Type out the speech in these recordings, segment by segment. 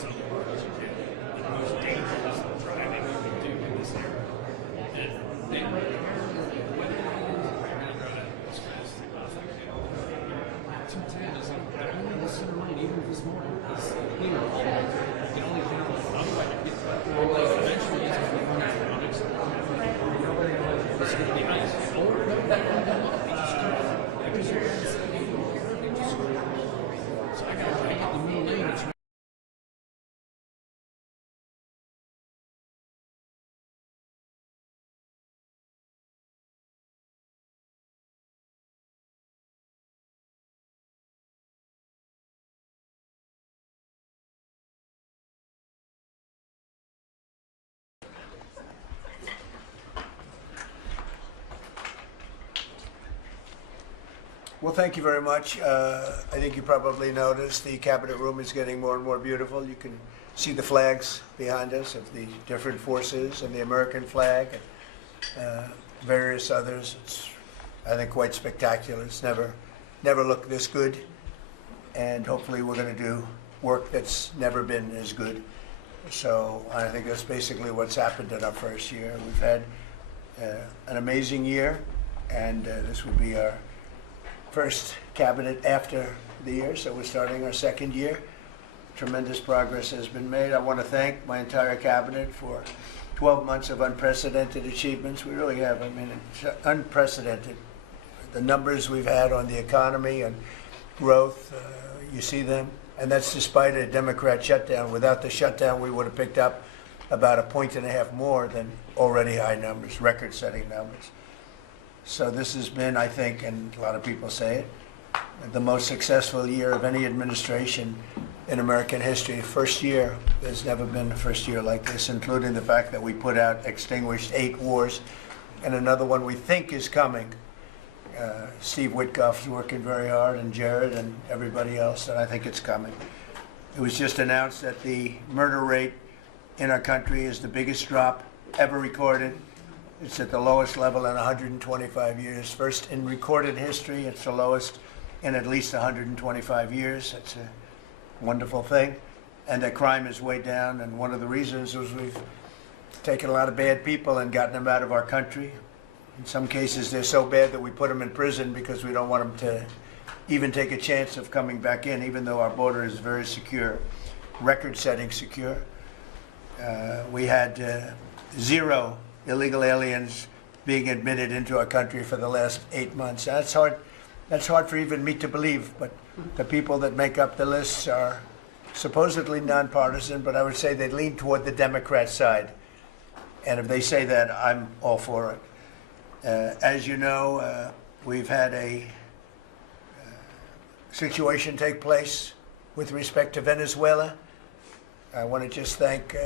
southern part as you can, the most dangerous driving you can do in this area. And they were whether it is right now driving as fast as possible. 210 is like, I only listen to mine even this morning because, you know, you can only count on otherwise you get eventually it's going to run out of running somewhere. It's going to be nice. Or because you're going to say, so I got the middle lane. It's Well, thank you very much. I think you probably noticed the cabinet room is getting more and more beautiful. You can see the flags behind us of the different forces and the American flag and various others. It's, I think, quite spectacular. It's never looked this good, and hopefully we're going to do work that's never been as good. So I think that's basically what's happened in our first year. We've had an amazing year, and this will be our first cabinet after the year, so we're starting our second year. Tremendous progress has been made. I want to thank my entire cabinet for 12 months of unprecedented achievements. We really have. I mean, it's unprecedented. The numbers we've had on the economy and growth, you see them, and that's despite a Democrat shutdown. Without the shutdown, we would have picked up about 1.5 points more than already high numbers, record-setting numbers. So this has been, I think, and a lot of people say it, the most successful year of any administration in American history. First year, there's never been a first year like this, including the fact that we put out, extinguished 8 wars, and another one we think is coming. Steve Witkoff's working very hard, and Jared and everybody else, and I think it's coming. It was just announced that the murder rate in our country is the biggest drop ever recorded. It's at the lowest level in 125 years. First in recorded history, it's the lowest in at least 125 years. It's a wonderful thing. And that crime is way down, and one of the reasons is we've taken a lot of bad people and gotten them out of our country. In some cases, they're so bad that we put them in prison because we don't want them to even take a chance of coming back in, even though our border is very secure, record-setting secure. We had 0 illegal aliens being admitted into our country for the last 8 months. That's hard for even me to believe, but the people that make up the lists are supposedly nonpartisan, but I would say they lean toward the Democrat side. And if they say that, I'm all for it. As you know, we've had a situation take place with respect to Venezuela. I want to just thank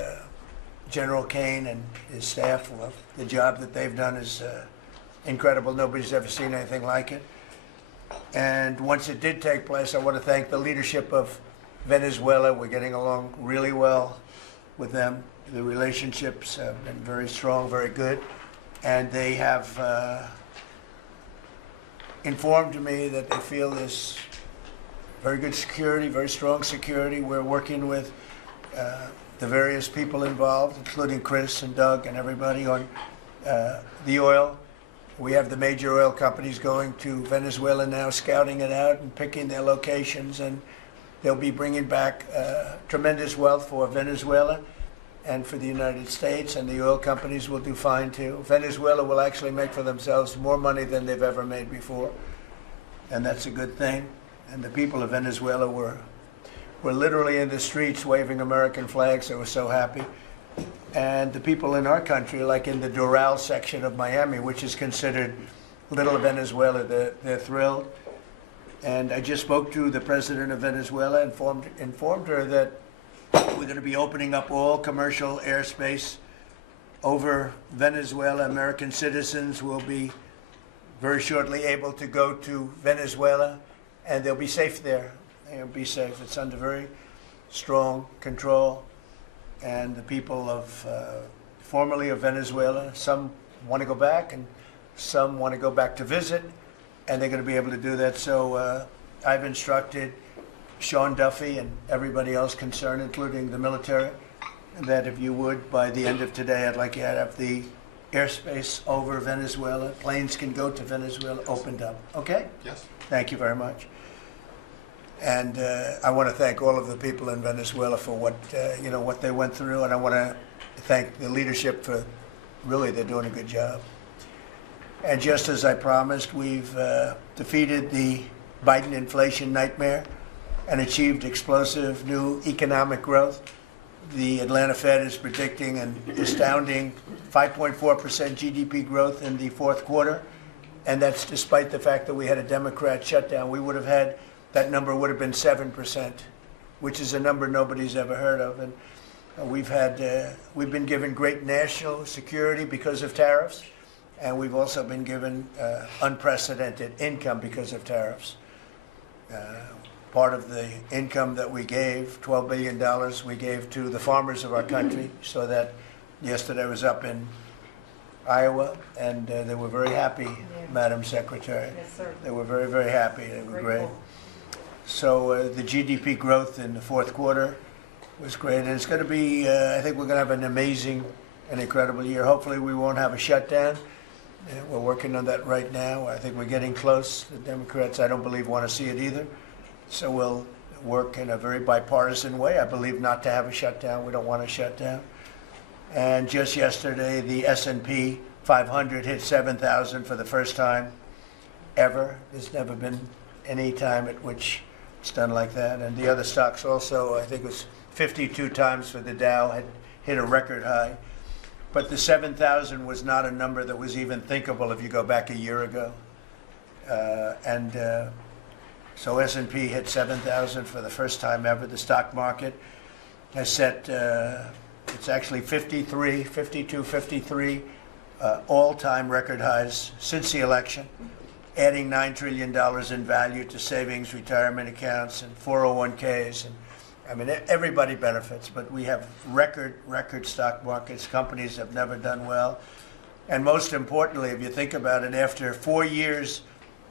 General Kane and his staff. Well, the job that they've done is incredible. Nobody's ever seen anything like it. And once it did take place, I want to thank the leadership of Venezuela. We're getting along really well with them. The relationships have been very strong, very good. And they have informed me that they feel there's very good security, very strong security. We're working with the various people involved, including Chris and Doug and everybody on the oil. We have the major oil companies going to Venezuela now, scouting it out and picking their locations, and they'll be bringing back tremendous wealth for Venezuela and for the United States, and the oil companies will do fine too. Venezuela will actually make for themselves more money than they've ever made before, and that's a good thing. And the people of Venezuela were literally in the streets waving American flags. They were so happy. And the people in our country, like in the Doral section of Miami, which is considered little Venezuela, they're thrilled. And I just spoke to the president of Venezuela, informed her that we're going to be opening up all commercial airspace over Venezuela. American citizens will be very shortly able to go to Venezuela, and they'll be safe there. They'll be safe. It's under very strong control. And the people of formerly of Venezuela, some want to go back and some want to go back to visit, and they're going to be able to do that. So I've instructed Sean Duffy and everybody else concerned, including the military, that if you would, by the end of today, I'd like you to have the airspace over Venezuela. Planes can go to Venezuela, opened up. Okay? Yes. Thank you very much. And I want to thank all of the people in Venezuela for what what they went through, and I want to thank the leadership for really they're doing a good job. And just as I promised, we've defeated the Biden inflation nightmare and achieved explosive new economic growth. The Atlanta Fed is predicting an astounding 5.4% GDP growth in the fourth quarter, and that's despite the fact that we had a Democrat shutdown. We would have had, that number would have been 7%, which is a number nobody's ever heard of. And we've been given great national security because of tariffs, and we've also been given unprecedented income because of tariffs. Part of the income that we gave, $12 billion, we gave to the farmers of our country, so that yesterday I was up in Iowa, and they were very happy, Madam Secretary. Yes, sir. They were very, very happy. They were great. Grateful. So the GDP growth in the fourth quarter was great, and it's going to be, I think we're going to have an amazing and incredible year. Hopefully we won't have a shutdown. We're working on that right now. I think we're getting close. The Democrats, I don't believe, want to see it either. So we'll work in a very bipartisan way. I believe not to have a shutdown. We don't want a shutdown. And just yesterday, the S&P 500 hit 7,000 for the first time ever. There's never been any time at which it's done like that. And the other stocks also, I think it was 52 times for the Dow, had hit a record high. But the 7,000 was not a number that was even thinkable if you go back a year ago. So S&P hit 7,000 for the first time ever. The stock market has set, it's actually 52, all-time record highs since the election, adding $9 trillion in value to savings, retirement accounts, and 401ks. And I mean, everybody benefits, but we have record stock markets. Companies have never done well. And most importantly, if you think about it, after 4 years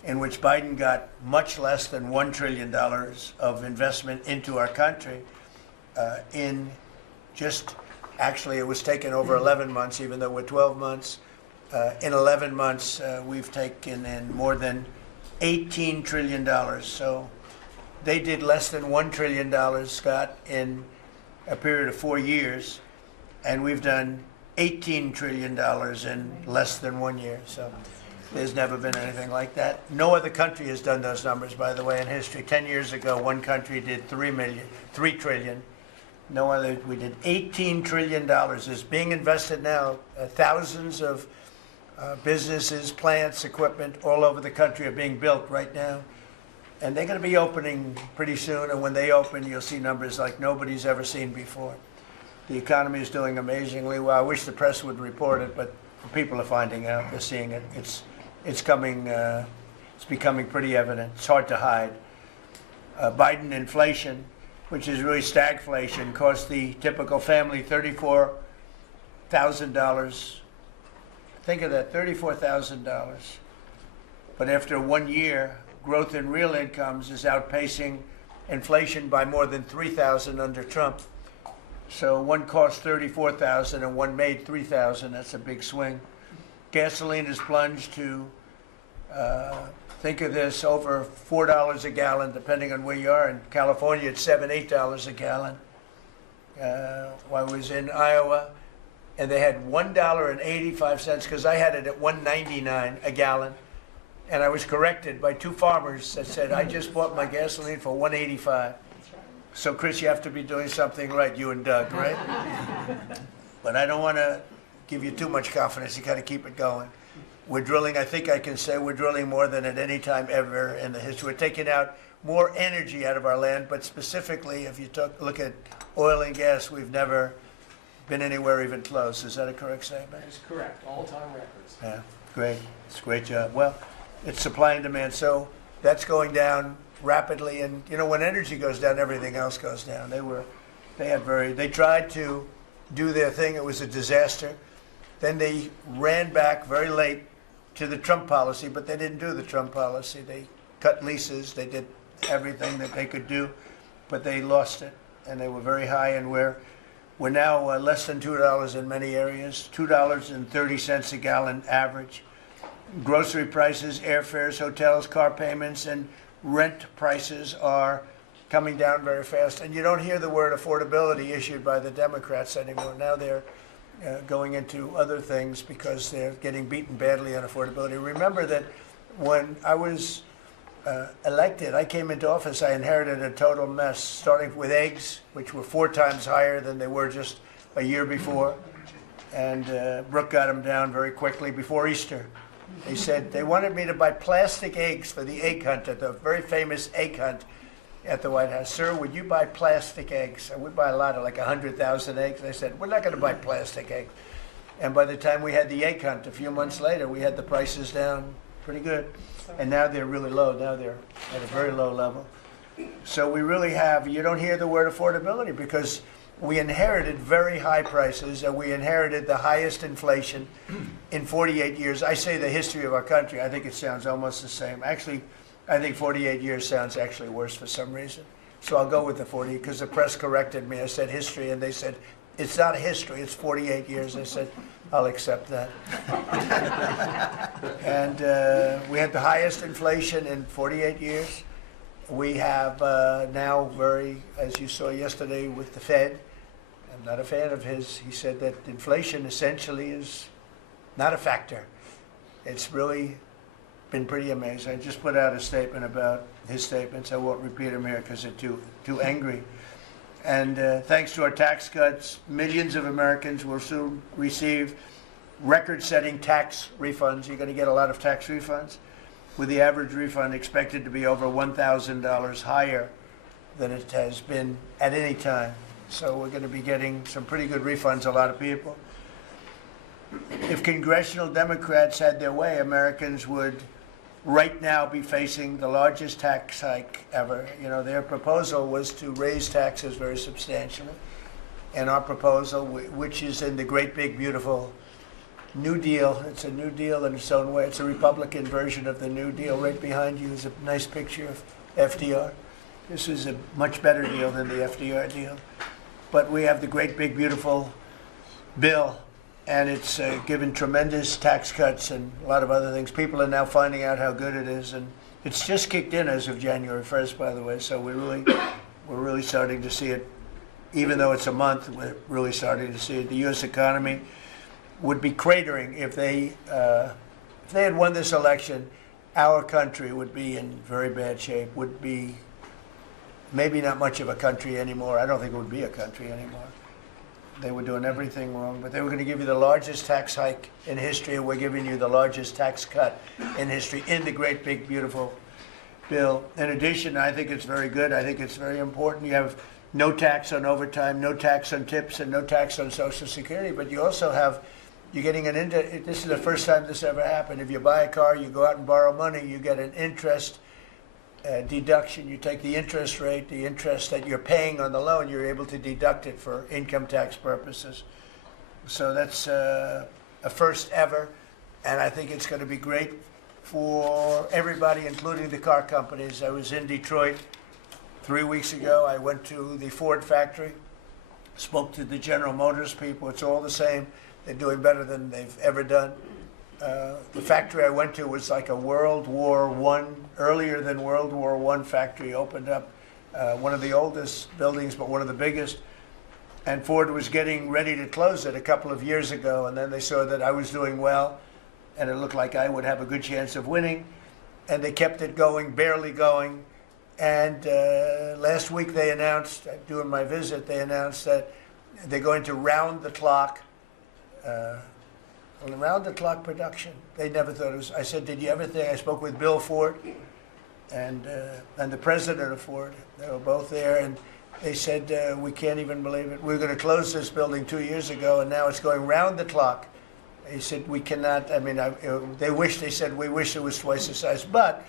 in which Biden got much less than $1 trillion of investment into our country, in just, actually it was taken over 11 months, even though we're 12 months. In 11 months, we've taken in more than $18 trillion. So they did less than $1 trillion, Scott, in a period of 4 years, and we've done $18 trillion in less than 1 year. So there's never been anything like that. No other country has done those numbers, by the way, in history. 10 years ago, one country did $3 trillion. No other, we did $18 trillion is being invested now. Thousands of businesses, plants, equipment all over the country are being built right now. And they're going to be opening pretty soon. And when they open, you'll see numbers like nobody's ever seen before. The economy is doing amazingly well. I wish the press would report it, but people are finding out. They're seeing it. It's coming. It's becoming pretty evident. It's hard to hide. Biden inflation, which is really stagflation, cost the typical family $34,000. Think of that, $34,000. But after 1 year, growth in real incomes is outpacing inflation by more than $3,000 under Trump. So one cost $34,000 and one made $3,000. That's a big swing. Gasoline has plunged to, think of this, over $4 a gallon, depending on where you are. In California, it's $7, $8 a gallon. While I was in Iowa, and they had $1.85, because I had it at $1.99 a gallon. And I was corrected by two farmers that said, I just bought my gasoline for $1.85. So, Chris, you have to be doing something right, you and Doug, right? But I don't want to give you too much confidence. You got to keep it going. We're drilling, I think I can say we're drilling more than at any time ever in the history. We're taking out more energy out of our land, but specifically, if you look at oil and gas, we've never been anywhere even close. Is that a correct statement? That is correct. All-time records. Yeah, great. It's a great job. Well, it's supply and demand. So that's going down rapidly. And, you know, when energy goes down, everything else goes down. They tried to do their thing. It was a disaster. Then they ran back very late to the Trump policy, but they didn't do the Trump policy. They cut leases. They did everything that they could do. but they lost it, and they were very high, and we're now less than $2 in many areas, $2.30 a gallon average. Grocery prices, airfares, hotels, car payments, and rent prices are coming down very fast. And you don't hear the word affordability issued by the Democrats anymore. Now they're going into other things because they're getting beaten badly on affordability. Remember that when I was elected, I came into office, I inherited a total mess, starting with eggs, which were 4 times higher than they were just a year before. And Brooke got them down very quickly before Easter. They said they wanted me to buy plastic eggs for the egg hunt, at the very famous egg hunt at the White House. Sir, would you buy plastic eggs? And we buy a lot, of like 100,000 eggs. They said, we're not going to buy plastic eggs. And by the time we had the egg hunt, a few months later, we had the prices down pretty good. And now they're really low. Now they're at a very low level. So we really have, you don't hear the word affordability because we inherited very high prices, and we inherited the highest inflation in 48 years. I say the history of our country. I think it sounds almost the same. Actually, I think 48 years sounds actually worse for some reason. So I'll go with the 40 because the press corrected me. I said history, and they said, it's not history, it's 48 years. I said, I'll accept that. And we had the highest inflation in 48 years. We have now as you saw yesterday with the Fed, I'm not a fan of his. He said that inflation essentially is not a factor. It's really been pretty amazing. I just put out a statement about his statements. I won't repeat them here because they're too angry. And thanks to our tax cuts, millions of Americans will soon receive record-setting tax refunds. You're going to get a lot of tax refunds, with the average refund expected to be over $1,000 higher than it has been at any time. So we're going to be getting some pretty good refunds, a lot of people. If congressional Democrats had their way, Americans would right now be facing the largest tax hike ever. You know, their proposal was to raise taxes very substantially. And our proposal, which is in the great big beautiful New Deal, it's a New Deal in its own way. It's a Republican version of the New Deal. Right behind you is a nice picture of FDR. This is a much better deal than the FDR deal. But we have the great big beautiful bill, and it's given tremendous tax cuts and a lot of other things. People are now finding out how good it is, and it's just kicked in as of January 1st, by the way. So we're really starting to see it. Even though it's a month, we're really starting to see it. The U.S. economy would be cratering if they had won this election. Our country would be in very bad shape. Would be maybe not much of a country anymore. I don't think it would be a country anymore. They were doing everything wrong, but they were going to give you the largest tax hike in history, and we're giving you the largest tax cut in history in the great big beautiful bill. In addition, I think it's very good. I think it's very important. You have no tax on overtime, no tax on tips, and no tax on Social Security, but you also have, you're getting this is the first time this ever happened. If you buy a car, you go out and borrow money, you get an interest deduction. You take the interest rate, the interest that you're paying on the loan, you're able to deduct it for income tax purposes. So that's a first ever, and I think it's going to be great for everybody, including the car companies. I was in Detroit 3 weeks ago. I went to the Ford factory, spoke to the General Motors people. It's all the same. They're doing better than they've ever done. The factory I went to was like a World War I, earlier than World War I factory, opened up, one of the oldest buildings, but one of the biggest. And Ford was getting ready to close it a couple of years ago, and then they saw that I was doing well, and it looked like I would have a good chance of winning, and they kept it going, barely going. And last week they announced, during my visit, they announced that they're going to round the clock production. They never thought it was. I said, did you ever think? I spoke with Bill Ford and the president of Ford. They were both there, and they said, we can't even believe it. We were going to close this building 2 years ago, and now it's going round the clock. He said, we cannot. I mean, they said, we wish it was twice the size, but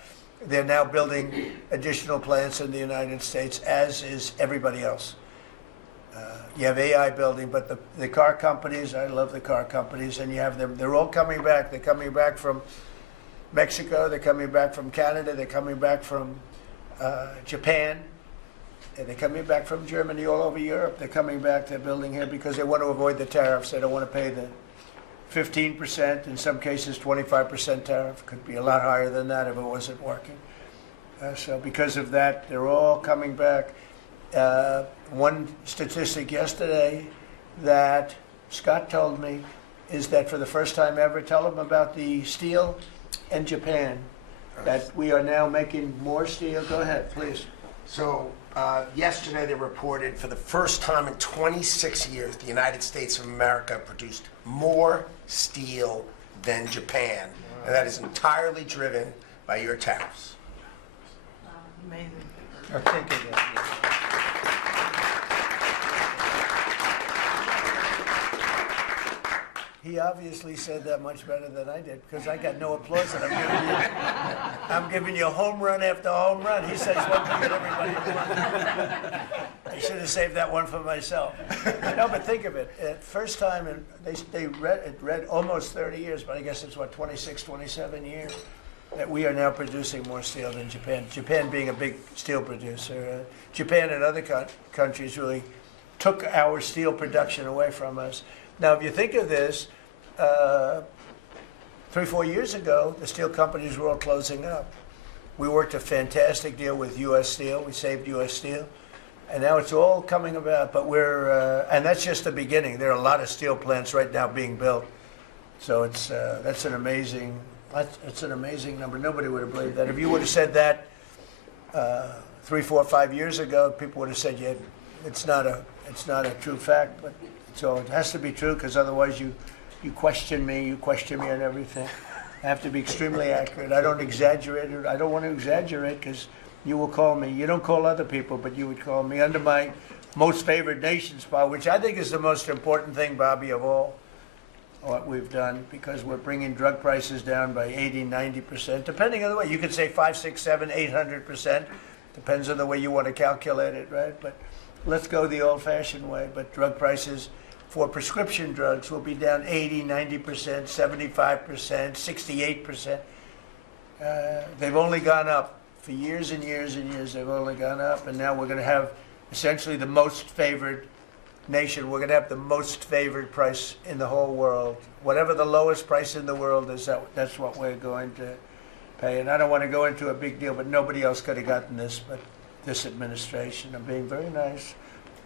they're now building additional plants in the United States, as is everybody else. You have AI building, but the car companies, I love the car companies, and you have them, they're all coming back. They're coming back from Mexico, they're coming back from Canada, they're coming back from Japan. And they're coming back from Germany all over Europe. They're coming back, they're building here because they want to avoid the tariffs. They don't want to pay the 15%, in some cases 25% tariff. Could be a lot higher than that if it wasn't working. So because of that, they're all coming back. One statistic yesterday that Scott told me is that for the first time ever, tell them about the steel in Japan, that we are now making more steel. Go ahead, please. So yesterday they reported for the first time in 26 years, the United States of America produced more steel than Japan. And that is entirely driven by your tariffs. Amazing. Think of that. He obviously said that much better than I did because I got no applause and I'm giving you home run after home run. He says one thing and everybody else. I should have saved that one for myself. No, but think of it. First time, they read almost 30 years, but I guess it's what, 26, 27 years, that we are now producing more steel than Japan. Japan being a big steel producer. Japan and other countries really took our steel production away from us. Now, if you think of this, 3-4 years ago, the steel companies were all closing up. We worked a fantastic deal with U.S. Steel. We saved U.S. Steel. And now it's all coming about, but and that's just the beginning. There are a lot of steel plants right now being built. So that's an amazing number. Nobody would have believed that. If you would have said that 3, 4, 5 years ago, people would have said, yeah, it's not a true fact. But so it has to be true because otherwise you question me on everything. I have to be extremely accurate. I don't exaggerate it. I don't want to exaggerate because you will call me. You don't call other people, but you would call me under my most favored nation spot, which I think is the most important thing, Bobby, of all what we've done, because we're bringing drug prices down by 80, 90%, depending on the way. You could say 5, 6, 7, 800%. Depends on the way you want to calculate it, right? But let's go the old-fashioned way. But drug prices for prescription drugs will be down 80, 90%, 75%, 68%. They've only gone up. For years and years and years, they've only gone up. And now we're going to have essentially the most favored nation. We're going to have the most favored price in the whole world. Whatever the lowest price in the world is, that's what we're going to pay. And I don't want to go into a big deal, but nobody else could have gotten this but this administration. I'm being very nice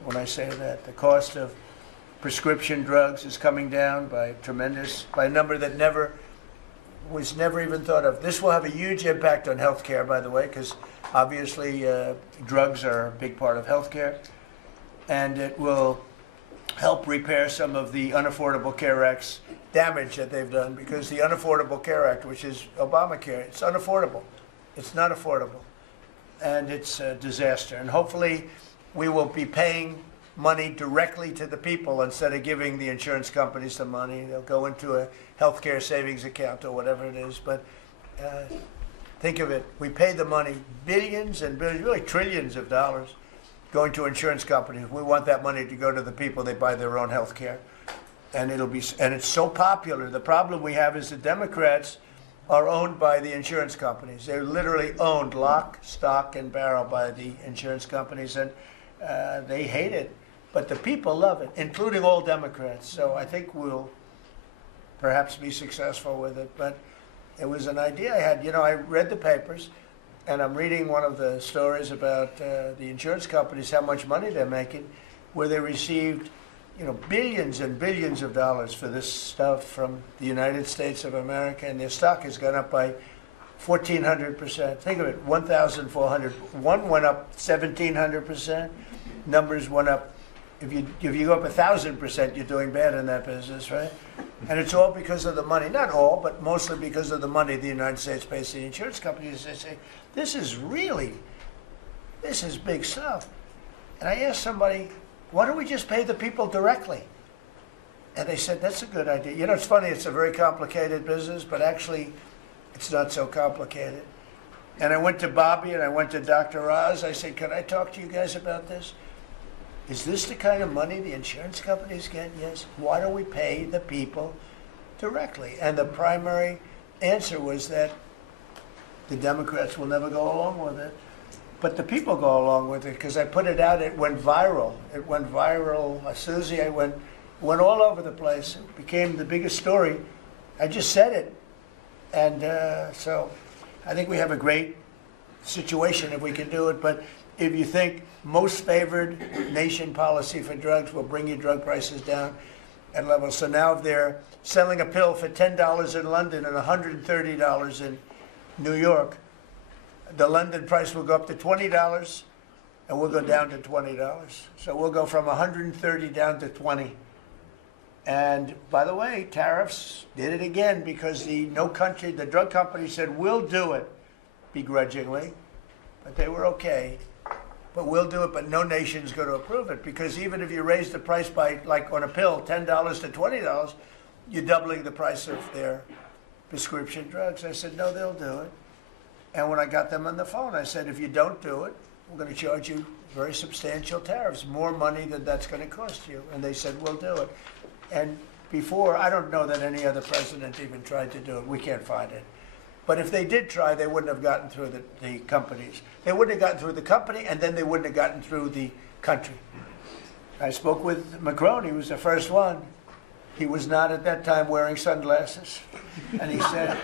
when I say that. The cost of prescription drugs is coming down by a number that was never even thought of. This will have a huge impact on healthcare, by the way, because obviously drugs are a big part of healthcare, and it will help repair some of the Unaffordable Care Act's damage that they've done, because the Unaffordable Care Act, which is Obamacare, it's unaffordable. It's not affordable, and it's a disaster. And hopefully we will be paying money directly to the people instead of giving the insurance companies the money. They'll go into a healthcare savings account or whatever it is. But think of it. We pay the money, billions and billions, really trillions of dollars going to insurance companies. We want that money to go to the people. They buy their own health care. And it's so popular. The problem we have is the Democrats are owned by the insurance companies. They're literally owned lock, stock, and barrel by the insurance companies. And they hate it. But the people love it, including all Democrats. So I think we'll perhaps be successful with it. But it was an idea I had. You know, I read the papers, and I'm reading one of the stories about the insurance companies, how much money they're making, where they received, billions and billions of dollars for this stuff from the United States of America, and their stock has gone up by 1,400%. Think of it, 1,400. One went up 1,700%. Numbers went up. If you go up 1,000%, you're doing bad in that business, right? And it's all because of the money. Not all, but mostly because of the money the United States pays the insurance companies. They say, this is big stuff. And I asked somebody, why don't we just pay the people directly? And they said, that's a good idea. It's funny, it's a very complicated business, but actually it's not so complicated. And I went to Bobby and I went to Dr. Oz. I said, can I talk to you guys about this? Is this the kind of money the insurance companies get? Yes. Why don't we pay the people directly? And the primary answer was that the Democrats will never go along with it. But the people go along with it because I put it out. It went viral. It went viral. Susie, I went all over the place. It became the biggest story. I just said it. And so I think we have a great situation if we can do it. But if you think most favored nation policy for drugs will bring your drug prices down at levels. So now if they're selling a pill for $10 in London and $130 in New York, the London price will go up to $20 and we'll go down to $20. So we'll go from 130 down to 20. And by the way, tariffs did it again because the drug company said, we'll do it begrudgingly, but they were okay. But we'll do it, but no nation's going to approve it because even if you raise the price by, like on a pill, $10 to $20, you're doubling the price of their prescription drugs. I said, no, they'll do it. And when I got them on the phone, I said, if you don't do it, we're going to charge you very substantial tariffs, more money than that's going to cost you. And they said, we'll do it. And before, I don't know that any other president even tried to do it. We can't find it. But if they did try, they wouldn't have gotten through the companies. They wouldn't have gotten through the company, and then they wouldn't have gotten through the country. I spoke with Macron. He was the first one. He was not at that time wearing sunglasses. And he said,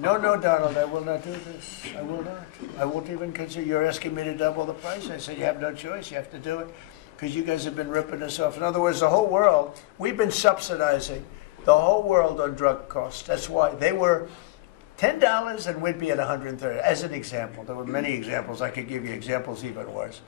no, Donald, I will not do this. I will not. I won't even consider, you're asking me to double the price. I said, you have no choice. You have to do it because you guys have been ripping us off. In other words, the whole world, we've been subsidizing the whole world on drug costs. That's why they were $10 and we'd be at 130. As an example, there were many examples. I could give you examples even worse.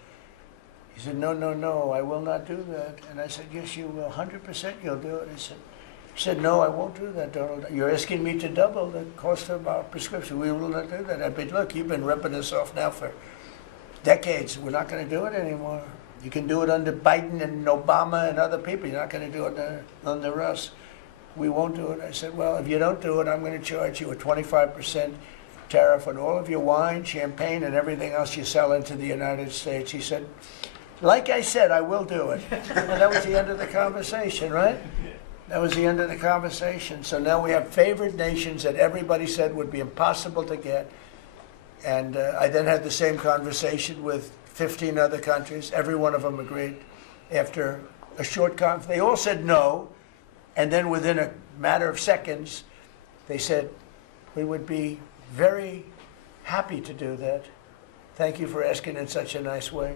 He said, no, I will not do that. And I said, yes, you will. 100% you'll do it. He said, no, I won't do that, Donald. You're asking me to double the cost of our prescription. We will not do that. I said, look, you've been ripping us off now for decades. We're not going to do it anymore. You can do it under Biden and Obama and other people. You're not going to do it under us. We won't do it. I said, well, if you don't do it, I'm going to charge you a 25% tariff on all of your wine, champagne, and everything else you sell into the United States. He said, like I said, I will do it. And that was the end of the conversation, right? That was the end of the conversation. So now we have favored nations that everybody said would be impossible to get. And I then had the same conversation with 15 other countries. Every one of them agreed. After a short conference, they all said no. And then within a matter of seconds, they said, we would be very happy to do that. Thank you for asking in such a nice way.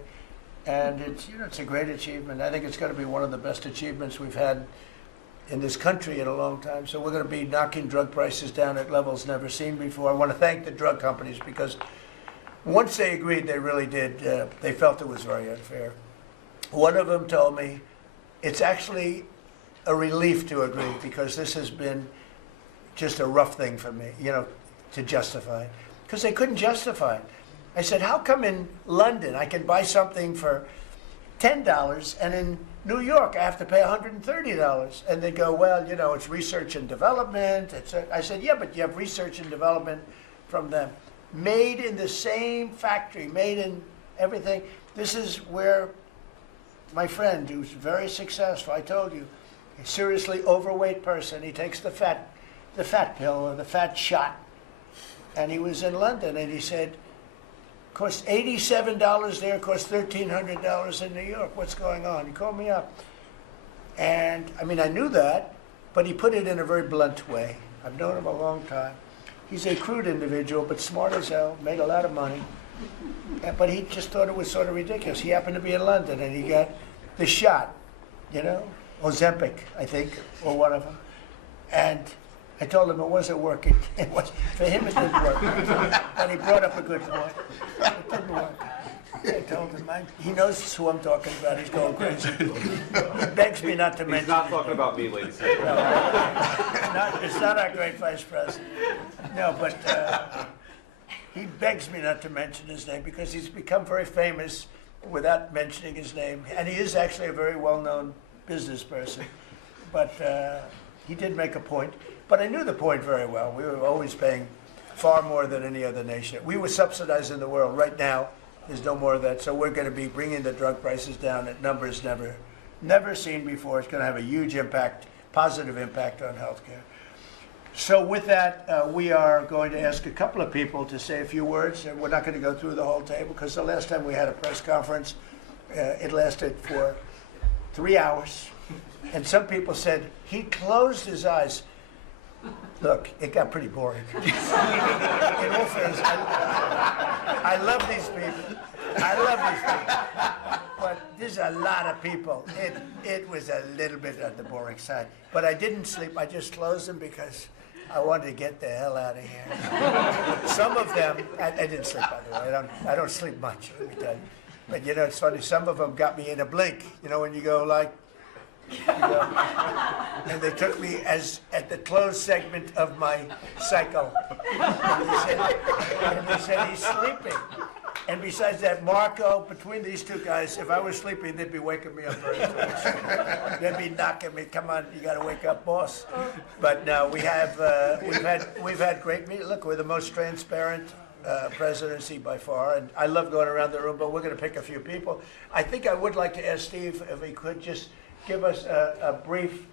And it's a great achievement. I think it's going to be one of the best achievements we've had in this country in a long time. So we're going to be knocking drug prices down at levels never seen before. I want to thank the drug companies because once they agreed, they really did. They felt it was very unfair. One of them told me it's actually a relief to agree because this has been just a rough thing for me, to justify it. Because they couldn't justify it. I said, how come in London I can buy something for $10 and in New York I have to pay $130? And they go, well, it's research and development. I said, yeah, but you have research and development from them. Made in the same factory, made in everything. This is where my friend, who's very successful, I told you, a seriously overweight person, he takes the fat pill or the fat shot. And he was in London and he said, cost $87 there, cost $1,300 in New York. What's going on? He called me up. And, I knew that, but he put it in a very blunt way. I've known him a long time. He's a crude individual, but smart as hell, made a lot of money. But he just thought it was sort of ridiculous. He happened to be in London, and he got the shot, Ozempic, I think, or one of them. And I told him it wasn't working. For him, it didn't work. And he brought up a good point. It didn't work. I told him, he knows who I'm talking about. He's going crazy. He begs me not to mention it. He's not talking about me, ladies and gentlemen. It's not our great vice president. No, but he begs me not to mention his name because he's become very famous without mentioning his name. And he is actually a very well-known business person. But he did make a point. But I knew the point very well. We were always paying far more than any other nation. We were subsidizing the world. Right now, there's no more of that. So we're going to be bringing the drug prices down at numbers never seen before. It's going to have a huge impact, positive impact on healthcare. So with that, we are going to ask a couple of people to say a few words, and we're not going to go through the whole table, because the last time we had a press conference, it lasted for 3 hours, and some people said he closed his eyes. Look, it got pretty boring. In all fairness, I love these people. I love these people. But there's a lot of people. It was a little bit on the boring side. But I didn't sleep. I just closed them because I wanted to get the hell out of here. Some of them, I didn't sleep, by the way. I don't sleep much, let me tell you. But you know, it's funny. Some of them got me in a blink. You know, when you go like, and they took me as at the closed segment of my cycle. And they said he's sleeping. And besides that, Marco, between these two guys, if I was sleeping, they'd be waking me up very fast. They'd be knocking me, come on, you got to wake up, boss. But no, we've had great meetings. Look, we're the most transparent presidency by far, and I love going around the room, but we're going to pick a few people. I think I would like to ask Steve if he could just give us a brief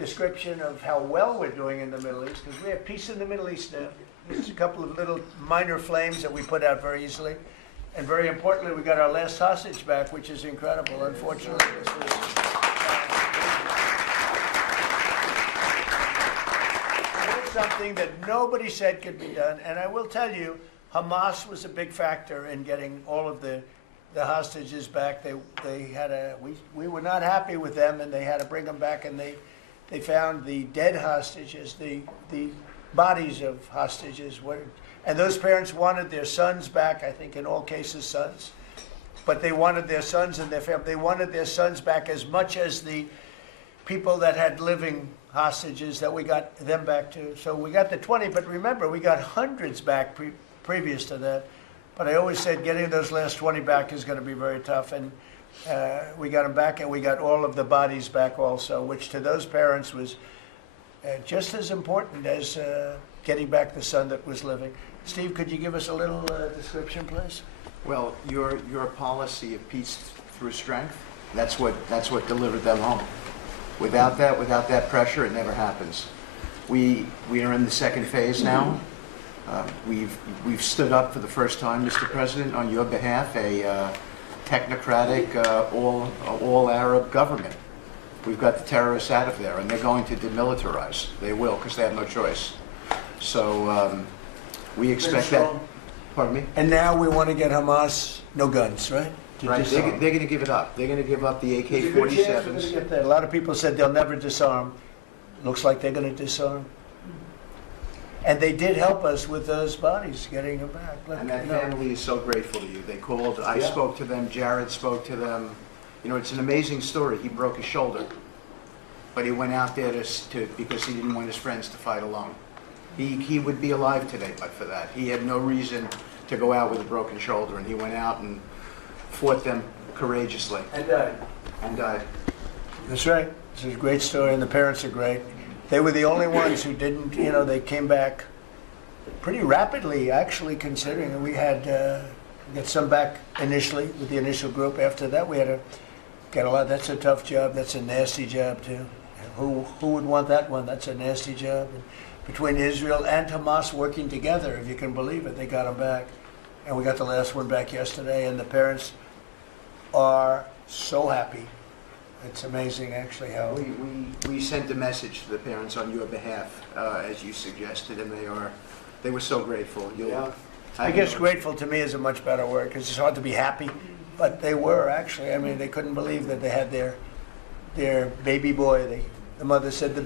description of how well we're doing in the Middle East, because we have peace in the Middle East now. There's a couple of little minor flames that we put out very easily. And very importantly, we got our last hostage back, which is incredible. Unfortunately, this was something that nobody said could be done. And I will tell you, Hamas was a big factor in getting all of the hostages back. We were not happy with them, and they had to bring them back. And they found the dead hostages, the bodies of hostages were. And those parents wanted their sons back, I think in all cases sons. But they wanted their sons and their family. They wanted their sons back as much as the people that had living hostages that we got them back to. So we got the 20, but remember, we got hundreds back previous to that. But I always said getting those last 20 back is going to be very tough. And we got them back, and we got all of the bodies back also, which to those parents was just as important as getting back the son that was living. Steve, could you give us a little description, please? Well, your policy of peace through strength, that's what delivered them home. Without that pressure, it never happens. We are in the second phase now. We've stood up for the first time, Mr. President, on your behalf, a technocratic, all Arab government. We've got the terrorists out of there, and they're going to demilitarize. They will, because they have no choice. So we expect that. Pardon me? And now we want to get Hamas no guns, right? Right. They're going to give it up. They're going to give up the AK-47s. A lot of people said they'll never disarm. Looks like they're going to disarm. And they did help us with those bodies, getting them back. And that family is so grateful to you. They called. I spoke to them. Jared spoke to them. You know, it's an amazing story. He broke his shoulder, but he went out there because he didn't want his friends to fight alone. He would be alive today, but for that. He had no reason to go out with a broken shoulder, and he went out and fought them courageously. And died. That's right. It's a great story, and the parents are great. They were the only ones who didn't, you know, they came back pretty rapidly, actually, considering. And we had get some back initially with the initial group. After that, we had to get a lot. That's a tough job. That's a nasty job, too. Who would want that one? That's a nasty job. And between Israel and Hamas working together, if you can believe it, they got them back. And we got the last one back yesterday, and the parents are so happy. It's amazing, actually, how we sent a message to the parents on your behalf, as you suggested, and they were so grateful. I guess grateful to me is a much better word, because it's hard to be happy, but they were actually. I mean, they couldn't believe that they had their baby boy. The mother said,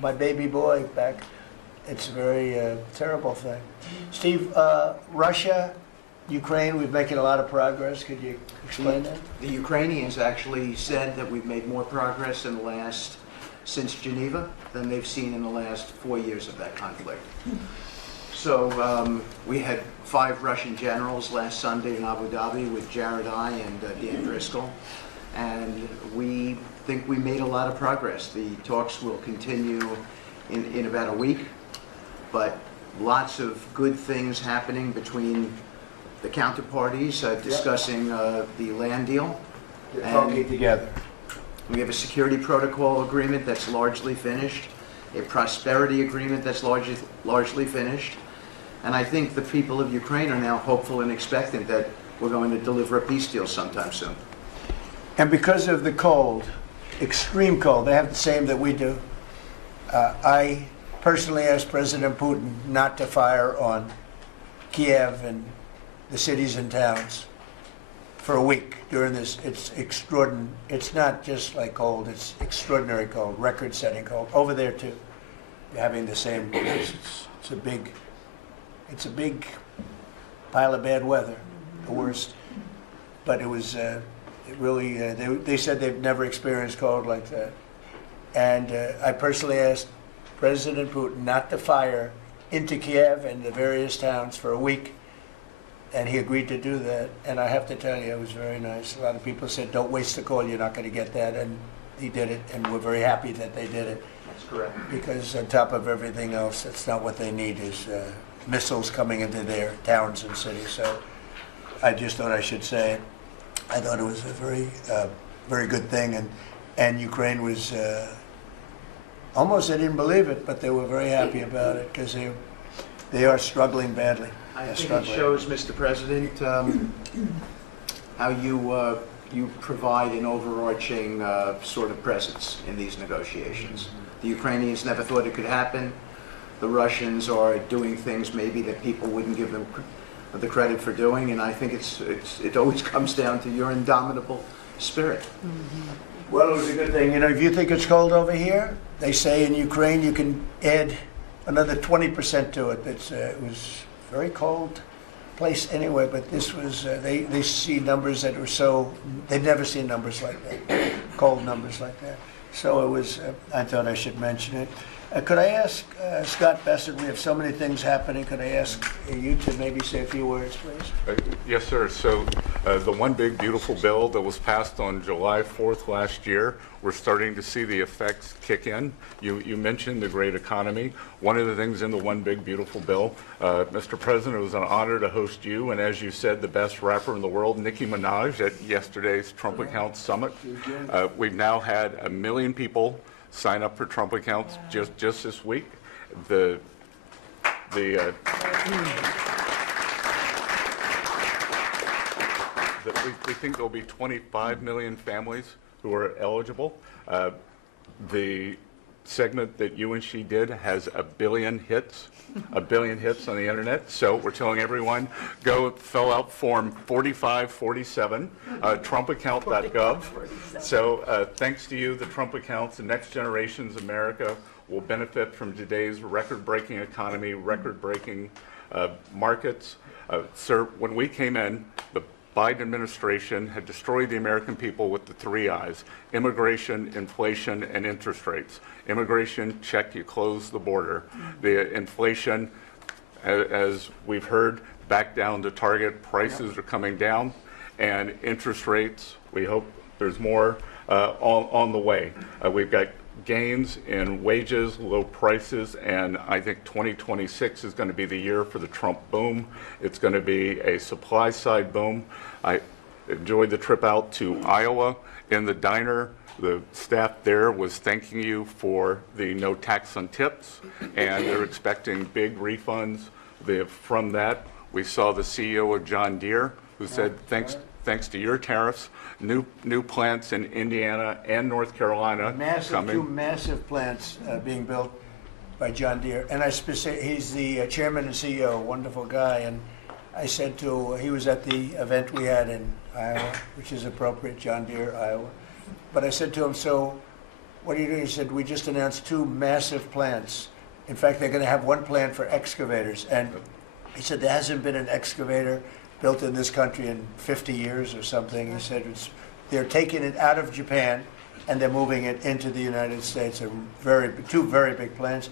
my baby boy back. It's a very terrible thing. Steve, Russia, Ukraine, we're making a lot of progress. Could you explain that? The Ukrainians actually said that we've made more progress since Geneva than they've seen in the last 4 years of that conflict. So we had 5 Russian generals last Sunday in Abu Dhabi with Jared and Dan Driscoll, and we think we made a lot of progress. The talks will continue in about a week, but lots of good things happening between the counterparties discussing the land deal. They're talking together. We have a security protocol agreement that's largely finished, a prosperity agreement that's largely finished. And I think the people of Ukraine are now hopeful and expectant that we're going to deliver a peace deal sometime soon. And because of the cold, extreme cold, they have the same that we do. I personally asked President Putin not to fire on Kiev and the cities and towns for a week during this. It's extraordinary. It's not just like cold, it's extraordinary cold, record-setting cold. Over there too, having the same, it's a big pile of bad weather, the worst. But it was, it really, they said they've never experienced cold like that. And I personally asked President Putin not to fire into Kiev and the various towns for a week, and he agreed to do that. And I have to tell you, it was very nice. A lot of people said, don't waste the coal, you're not going to get that, and he did it, and we're very happy that they did it. That's correct. Because on top of everything else, that's not what they need, is missiles coming into their towns and cities. So I just thought I should say it. I thought it was a very good thing, and Ukraine was almost, they didn't believe it, but they were very happy about it because they are struggling badly. I They're think struggling. it shows, Mr. President, how you provide an overarching sort of presence in these negotiations. The Ukrainians never thought it could happen. The Russians are doing things maybe that people wouldn't give them the credit for doing, and I think it always comes down to your indomitable spirit. Well, it was a good thing. You know, if you think it's cold over here, they say in Ukraine you can add another 20% to it. It was a very cold place anyway, but this was, they see numbers that were so, they've never seen numbers like that, cold numbers like that. So it was, I thought I should mention it. Could I ask Scott Bassett, we have so many things happening, could I ask you to maybe say a few words, please? Yes, sir. So the one big beautiful bill that was passed on July 4th last year, we're starting to see the effects kick in. You mentioned the great economy. One of the things in the one big beautiful bill, Mr. President, it was an honor to host you, and as you said, the best rapper in the world, Nicki Minaj, at yesterday's Trump Accounts Summit. We've now had 1 million people sign up for Trump accounts just this week. We think there'll be 25 million families who are eligible. The segment that you and she did has 1 billion hits, 1 billion hits on the internet. So we're telling everyone, go fill out form 4547, trumpaccount.gov. So thanks to you, the Trump accounts, the next generation's America will benefit from today's record-breaking economy, record-breaking markets. Sir, when we came in, the Biden administration had destroyed the American people with the 3 I's: immigration, inflation, and interest rates. Immigration, check, you close the border. The inflation, as we've heard, back down to target. Prices are coming down. And interest rates, we hope there's more on the way. We've got gains in wages, low prices, and I think 2026 is going to be the year for the Trump boom. It's going to be a supply side boom. I enjoyed the trip out to Iowa. In the diner, the staff there was thanking you for the no tax on tips, and they're expecting big refunds. From that, we saw the CEO of John Deere, who said, thanks to your tariffs, new plants in Indiana and North Carolina coming. 2 massive plants being built by John Deere. And he's the chairman and CEO, wonderful guy. And I said he was at the event we had in Iowa, which is appropriate, John Deere, Iowa. But I said to him, so what are you doing? He said, we just announced 2 massive plants. In fact, they're going to have 1 plant for excavators. And he said, there hasn't been an excavator built in this country in 50 years or something. He said they're taking it out of Japan and they're moving it into the United States. 2 very big plants.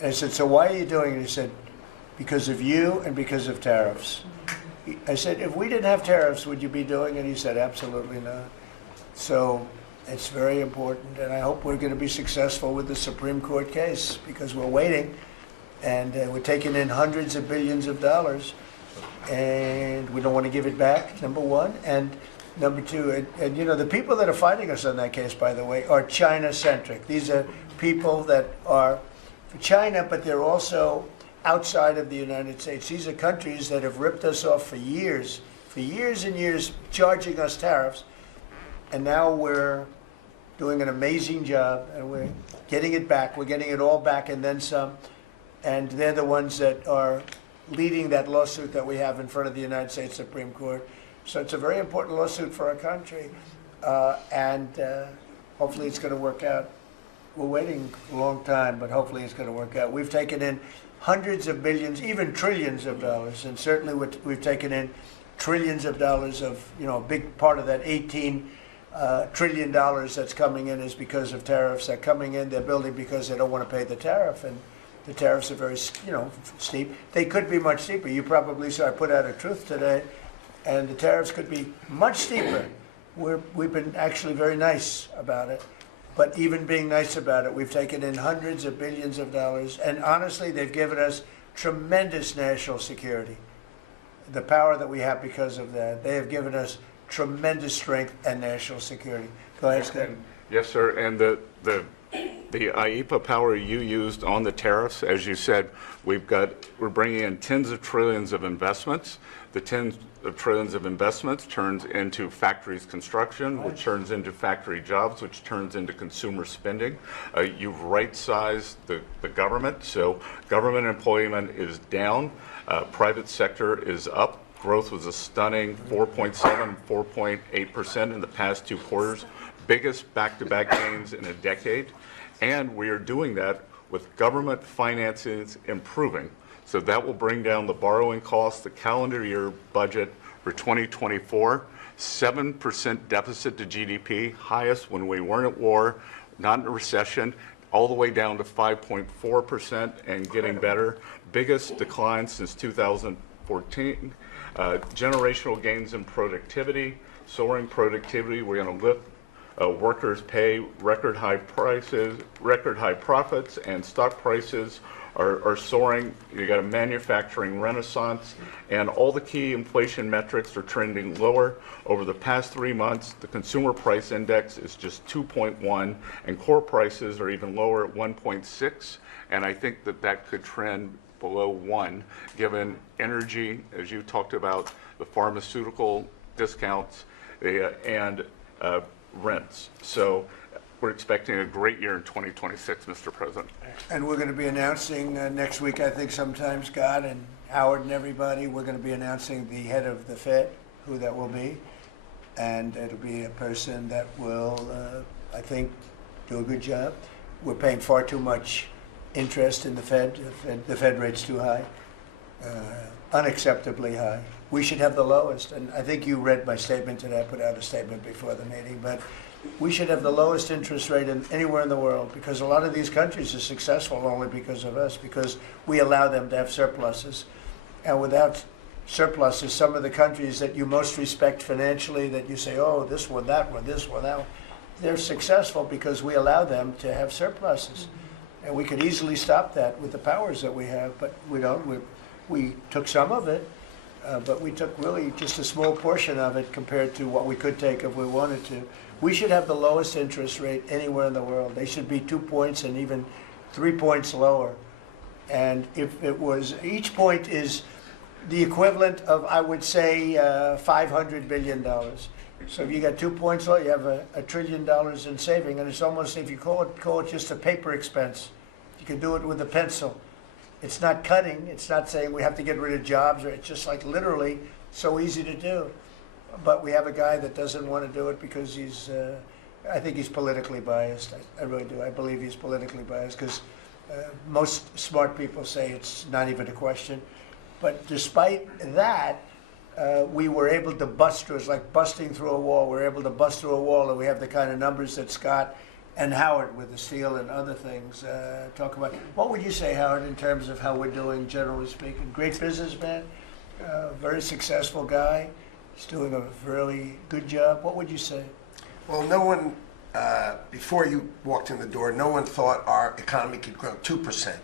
And I said, so why are you doing it? He said, because of you and because of tariffs. I said, if we didn't have tariffs, would you be doing it? He said, absolutely not. So it's very important, and I hope we're going to be successful with the Supreme Court case, because we're waiting, and we're taking in hundreds of billions of dollars, and we don't want to give it back, number one. And Number two, and you know, the people that are fighting us on that case, by the way, are China-centric. These are people that are for China, but they're also outside of the United States. These are countries that have ripped us off for years and years, charging us tariffs. And now we're doing an amazing job, and we're getting it back. We're getting it all back and then some. And they're the ones that are leading that lawsuit that we have in front of the United States Supreme Court. So it's a very important lawsuit for our country, and hopefully it's going to work out. We're waiting a long time, but hopefully it's going to work out. We've taken in hundreds of billions, even trillions of dollars, and certainly we've taken in trillions of dollars of, you know, a big part of that $18 trillion that's coming in is because of tariffs. They're coming in, they're building because they don't want to pay the tariff, and the tariffs are very, you know, steep. They could be much steeper. You probably saw I put out a truth today, and the tariffs could be much steeper. We've been actually very nice about it. But even being nice about it, we've taken in hundreds of billions of dollars, and honestly, they've given us tremendous national security. The power that we have because of that, they have given us tremendous strength and national security. Go ahead, Scott. Yes, sir. And the IEPA power you used on the tariffs, as you said, we're bringing in tens of trillions of investments. The tens of trillions of investments turns into factories construction, which turns into factory jobs, which turns into consumer spending. You've right-sized the government, so government employment is down, private sector is up. Growth was a stunning 4.7, 4.8% in the past 2 quarters, biggest back-to-back gains in a decade. And we are doing that with government finances improving. So that will bring down the borrowing costs, the calendar year budget for 2024, 7% deficit to GDP, highest when we weren't at war, not in a recession, all the way down to 5.4% and getting better. Biggest decline since 2014. Generational gains in productivity, soaring productivity. We're going to lift workers' pay, record high prices, record high profits, and stock prices are soaring. You got a manufacturing renaissance, and all the key inflation metrics are trending lower. Over the past 3 months, the consumer price index is just 2.1, and core prices are even lower at 1.6, and I think that could trend below 1, given energy, as you talked about, the pharmaceutical discounts, and rents. So we're expecting a great year in 2026, Mr. President. And we're going to be announcing next week, I think sometime, Scott and Howard and everybody, we're going to be announcing the head of the Fed, who that will be. And it'll be a person that will, I think, do a good job. We're paying far too much interest in the Fed. The Fed rate's too high, unacceptably high. We should have the lowest. And I think you read my statement today. I put out a statement before the meeting. But we should have the lowest interest rate anywhere in the world, because a lot of these countries are successful only because of us, because we allow them to have surpluses. And without surpluses, some of the countries that you most respect financially, that you say, oh, this one, that one, this one, that one, they're successful because we allow them to have surpluses. And we could easily stop that with the powers that we have, but we don't. We took some of it, but we took really just a small portion of it compared to what we could take if we wanted to. We should have the lowest interest rate anywhere in the world. They should be 2 points and even 3 points lower. And if it was, each point is the equivalent of, I would say, $500 billion. So if you got 2 points low, you have $1 trillion in saving, and it's almost, if you call it just a paper expense. You can do it with a pencil. It's not cutting. It's not saying we have to get rid of jobs, or it's just like literally so easy to do. But we have a guy that doesn't want to do it because he's, I think he's politically biased. I really do. I believe he's politically biased because most smart people say it's not even a question. But despite that, we were able to bust through. It's like busting through a wall. We're able to bust through a wall, and we have the kind of numbers that Scott and Howard with the steel and other things talk about. What would you say, Howard, in terms of how we're doing, generally speaking? Great businessman, very successful guy. He's doing a really good job. What would you say? Well, no one, before you walked in the door, no one thought our economy could grow 2%.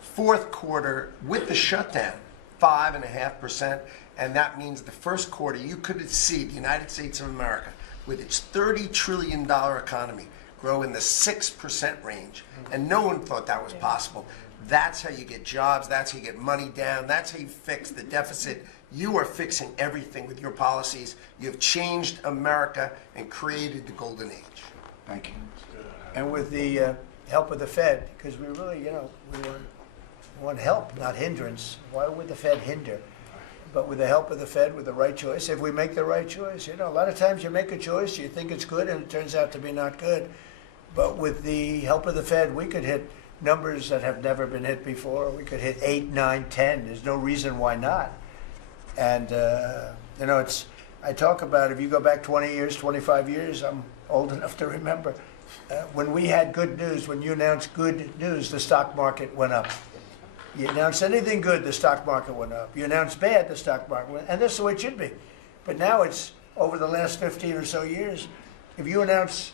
Fourth quarter, with the shutdown, 5.5%. And that means the first quarter, you could see the United States of America, with its $30 trillion economy, grow in the 6% range. And no one thought that was possible. That's how you get jobs. That's how you get money down. That's how you fix the deficit. You are fixing everything with your policies. You have changed America and created the golden age. Thank you. And with the help of the Fed, because we really, we want help, not hindrance. Why would the Fed hinder? But with the help of the Fed, with the right choice, if we make the right choice, a lot of times you make a choice, you think it's good, and it turns out to be not good. But with the help of the Fed, we could hit numbers that have never been hit before. We could hit 8, 9, 10. There's no reason why not. And, I talk about, if you go back 20 years, 25 years, I'm old enough to remember, when we had good news, when you announced good news, the stock market went up. You announced anything good, the stock market went up. You announced bad, the stock market went up. And that's the way it should be. But now it's, over the last 15 or so years, if you announce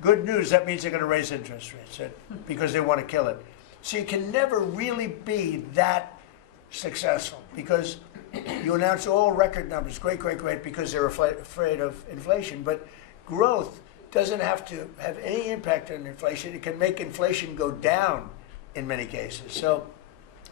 good news, that means they're going to raise interest rates because they want to kill it. So you can never really be that successful because you announce all record numbers, great, because they're afraid of inflation. But growth doesn't have to have any impact on inflation. It can make inflation go down in many cases. So,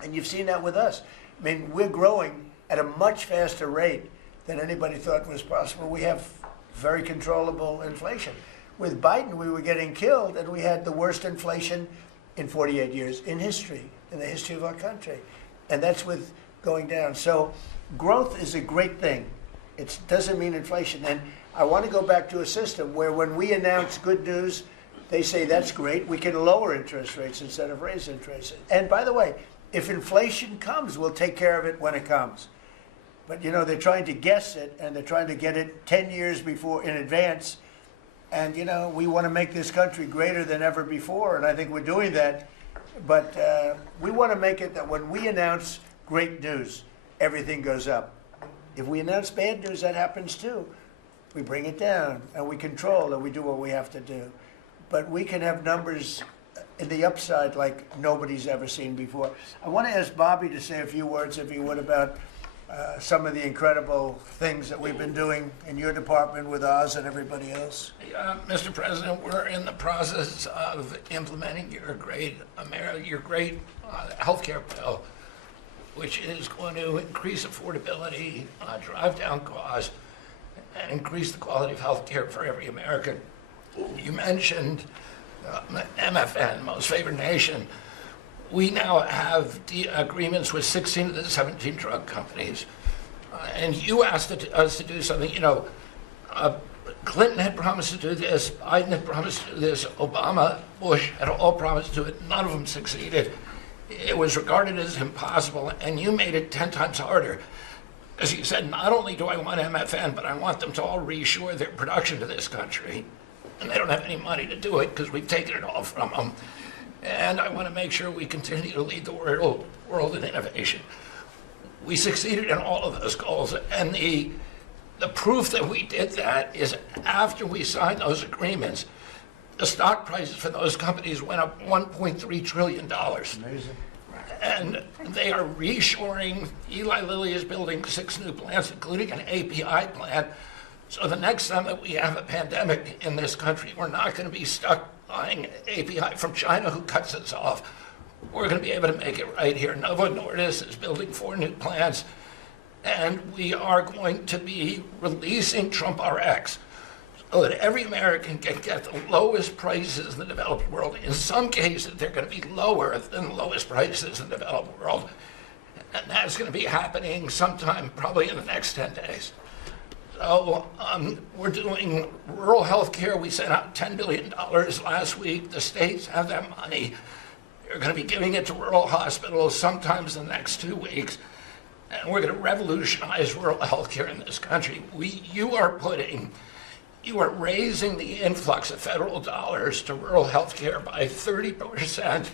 and you've seen that with us. I mean, we're growing at a much faster rate than anybody thought was possible. We have very controllable inflation. With Biden, we were getting killed, and we had the worst inflation in 48 years in history, in the history of our country. And that's with going down. So growth is a great thing. It doesn't mean inflation. And I want to go back to a system where when we announce good news, they say that's great. We can lower interest rates instead of raise interest rates. And by the way, if inflation comes, we'll take care of it when it comes. But they're trying to guess it, and they're trying to get it 10 years before in advance. And we want to make this country greater than ever before, and I think we're doing that. But we want to make it that when we announce great news, everything goes up. If we announce bad news, that happens too. We bring it down, and we control, and we do what we have to do. But we can have numbers in the upside like nobody's ever seen before. I want to ask Bobby to say a few words, if he would, about some of the incredible things that we've been doing in your department with Oz and everybody else. Mr. President, we're in the process of implementing your great healthcare bill, which is going to increase affordability, drive down costs, and increase the quality of healthcare for every American. You mentioned MFN, Most Favored Nation. We now have agreements with 16 of the 17 drug companies. And you asked us to do something, Clinton had promised to do this, Biden had promised to do this, Obama, Bush had all promised to do it. None of them succeeded. It was regarded as impossible, and you made it 10 times harder. As you said, not only do I want MFN, but I want them to all reshore their production to this country. And they don't have any money to do it because we've taken it all from them. And I want to make sure we continue to lead the world in innovation. We succeeded in all of those goals, and the proof that we did that is after we signed those agreements, the stock prices for those companies went up $1.3 trillion. Amazing. And they are reshoring. Eli Lilly is building 6 new plants, including an API plant. So the next time that we have a pandemic in this country, we're not going to be stuck buying API from China, who cuts us off. We're going to be able to make it right here. Novo Nordisk is building 4 new plants, and we are going to be releasing Trump RX so that every American can get the lowest prices in the developed world. In some cases, they're going to be lower than the lowest prices in the developed world, and that's going to be happening sometime probably in the next 10 days. So we're doing rural health care. We sent out $10 billion last week. The states have that money. They're going to be giving it to rural hospitals sometimes in the next 2 weeks. And we're going to revolutionize rural health care in this country. You are raising the influx of federal dollars to rural health care by 30%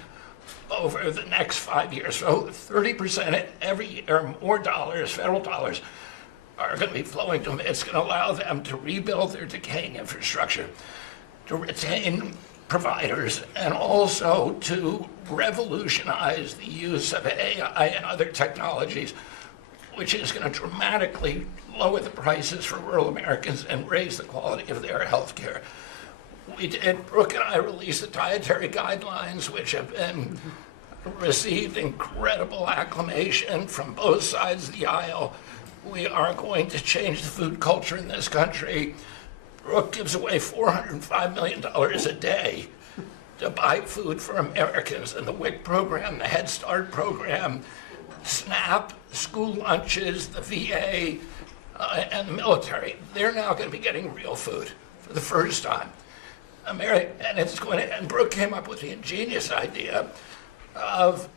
over the next 5 years. So 30% every year, more dollars, federal dollars, are going to be flowing to them. It's going to allow them to rebuild their decaying infrastructure, to retain providers, and also to revolutionize the use of AI and other technologies. which is going to dramatically lower the prices for rural Americans and raise the quality of their health care. Brooke and I released the dietary guidelines, which have been received incredible acclamation from both sides of the aisle. We are going to change the food culture in this country. Brooke gives away $405 million a day to buy food for Americans, and the WIC program, the Head Start program, SNAP, school lunches, the VA, and the military. They're now going to be getting real food for the first time. And Brooke came up with the ingenious idea of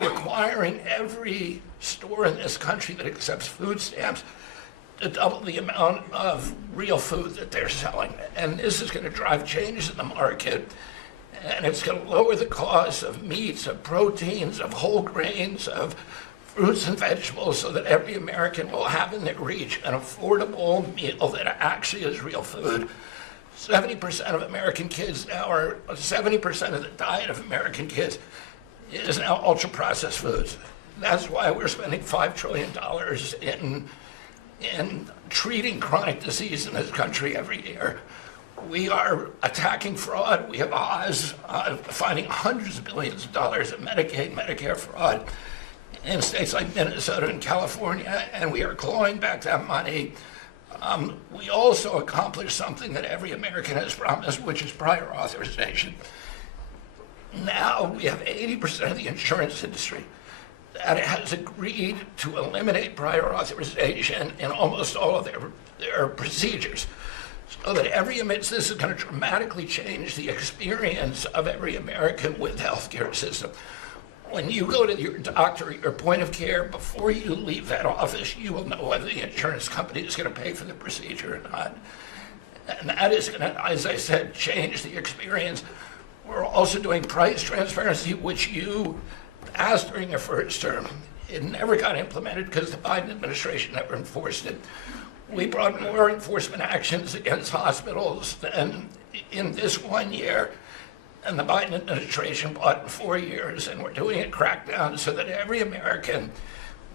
requiring every store in this country that accepts food stamps to double the amount of real food that they're selling. And this is going to drive changes in the market, and it's going to lower the cost of meats, of proteins, of whole grains, of fruits and vegetables, so that every American will have in their reach an affordable meal that actually is real food. 70% of American kids now are, 70% of the diet of American kids is now ultra-processed foods. That's why we're spending $5 trillion in treating chronic disease in this country every year. We are attacking fraud. We have Oz finding hundreds of billions of dollars of Medicaid, Medicare fraud in states like Minnesota and California, and we are clawing back that money. We also accomplished something that every American has promised, which is prior authorization. Now we have 80% of the insurance industry that has agreed to eliminate prior authorization in almost all of their procedures. So that this is going to dramatically change the experience of every American with the healthcare system. When you go to your doctor at your point of care, before you leave that office, you will know whether the insurance company is going to pay for the procedure or not. And that is going to, as I said, change the experience. We're also doing price transparency, which you asked during your first term. It never got implemented because the Biden administration never enforced it. We brought more enforcement actions against hospitals than in this 1 year, and the Biden administration brought in 4 years, and we're doing a crackdown so that every American,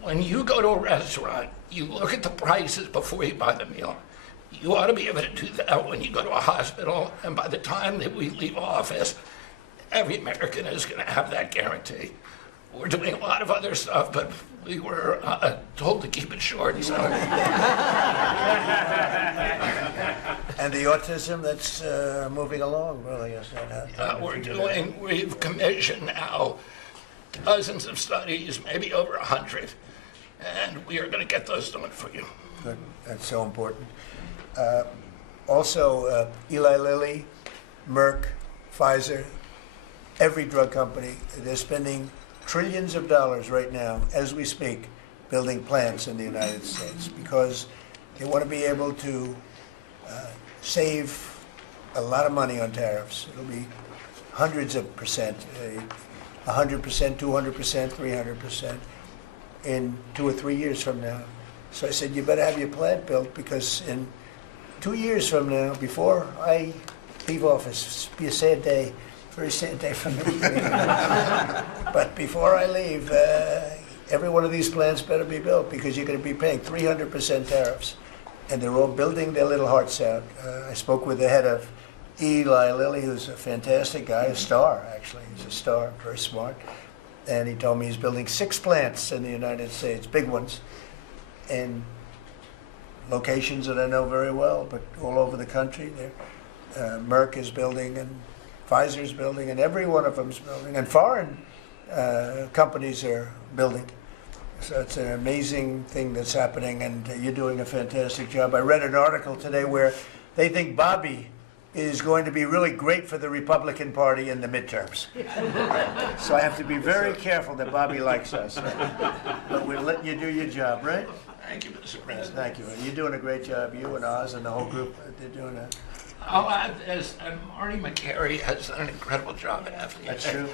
when you go to a restaurant, you look at the prices before you buy the meal. You ought to be able to do that when you go to a hospital, and by the time that we leave office, every American is going to have that guarantee. We're doing a lot of other stuff, but we were told to keep it short. So. And the autism that's moving along, really, is that We've commissioned now dozens of studies, maybe over 100, and we are going to get those done for you. Good. That's so important. Also, Eli Lilly, Merck, Pfizer, every drug company, they're spending trillions of dollars right now, as we speak, building plants in the United States because they want to be able to save a lot of money on tariffs. It'll be hundreds of percent, 100%, 200%, 300% in 2 or 3 years from now. So I said, you better have your plant built because in 2 years from now, before I leave office, it'll be a sad day, very sad day for me. But before I leave, every one of these plants better be built because you're going to be paying 300% tariffs. And they're all building their little hearts out. I spoke with the head of Eli Lilly, who's a fantastic guy, a star, actually. He's a star, very smart. And he told me he's building 6 plants in the United States, big ones, in locations that I know very well, but all over the country. Merck is building, and Pfizer's building, and every one of them's building, and foreign companies are building. So it's an amazing thing that's happening, and you're doing a fantastic job. I read an article today where they think Bobby is going to be really great for the Republican Party in the midterms. So I have to be very careful that Bobby likes us. But we're letting you do your job, right? Thank you, Mr. President. Thank you. You're doing a great job. You and Oz and the whole group, they're doing a... I'll add this, and Marty McCary has done an incredible job at FDA. That's true.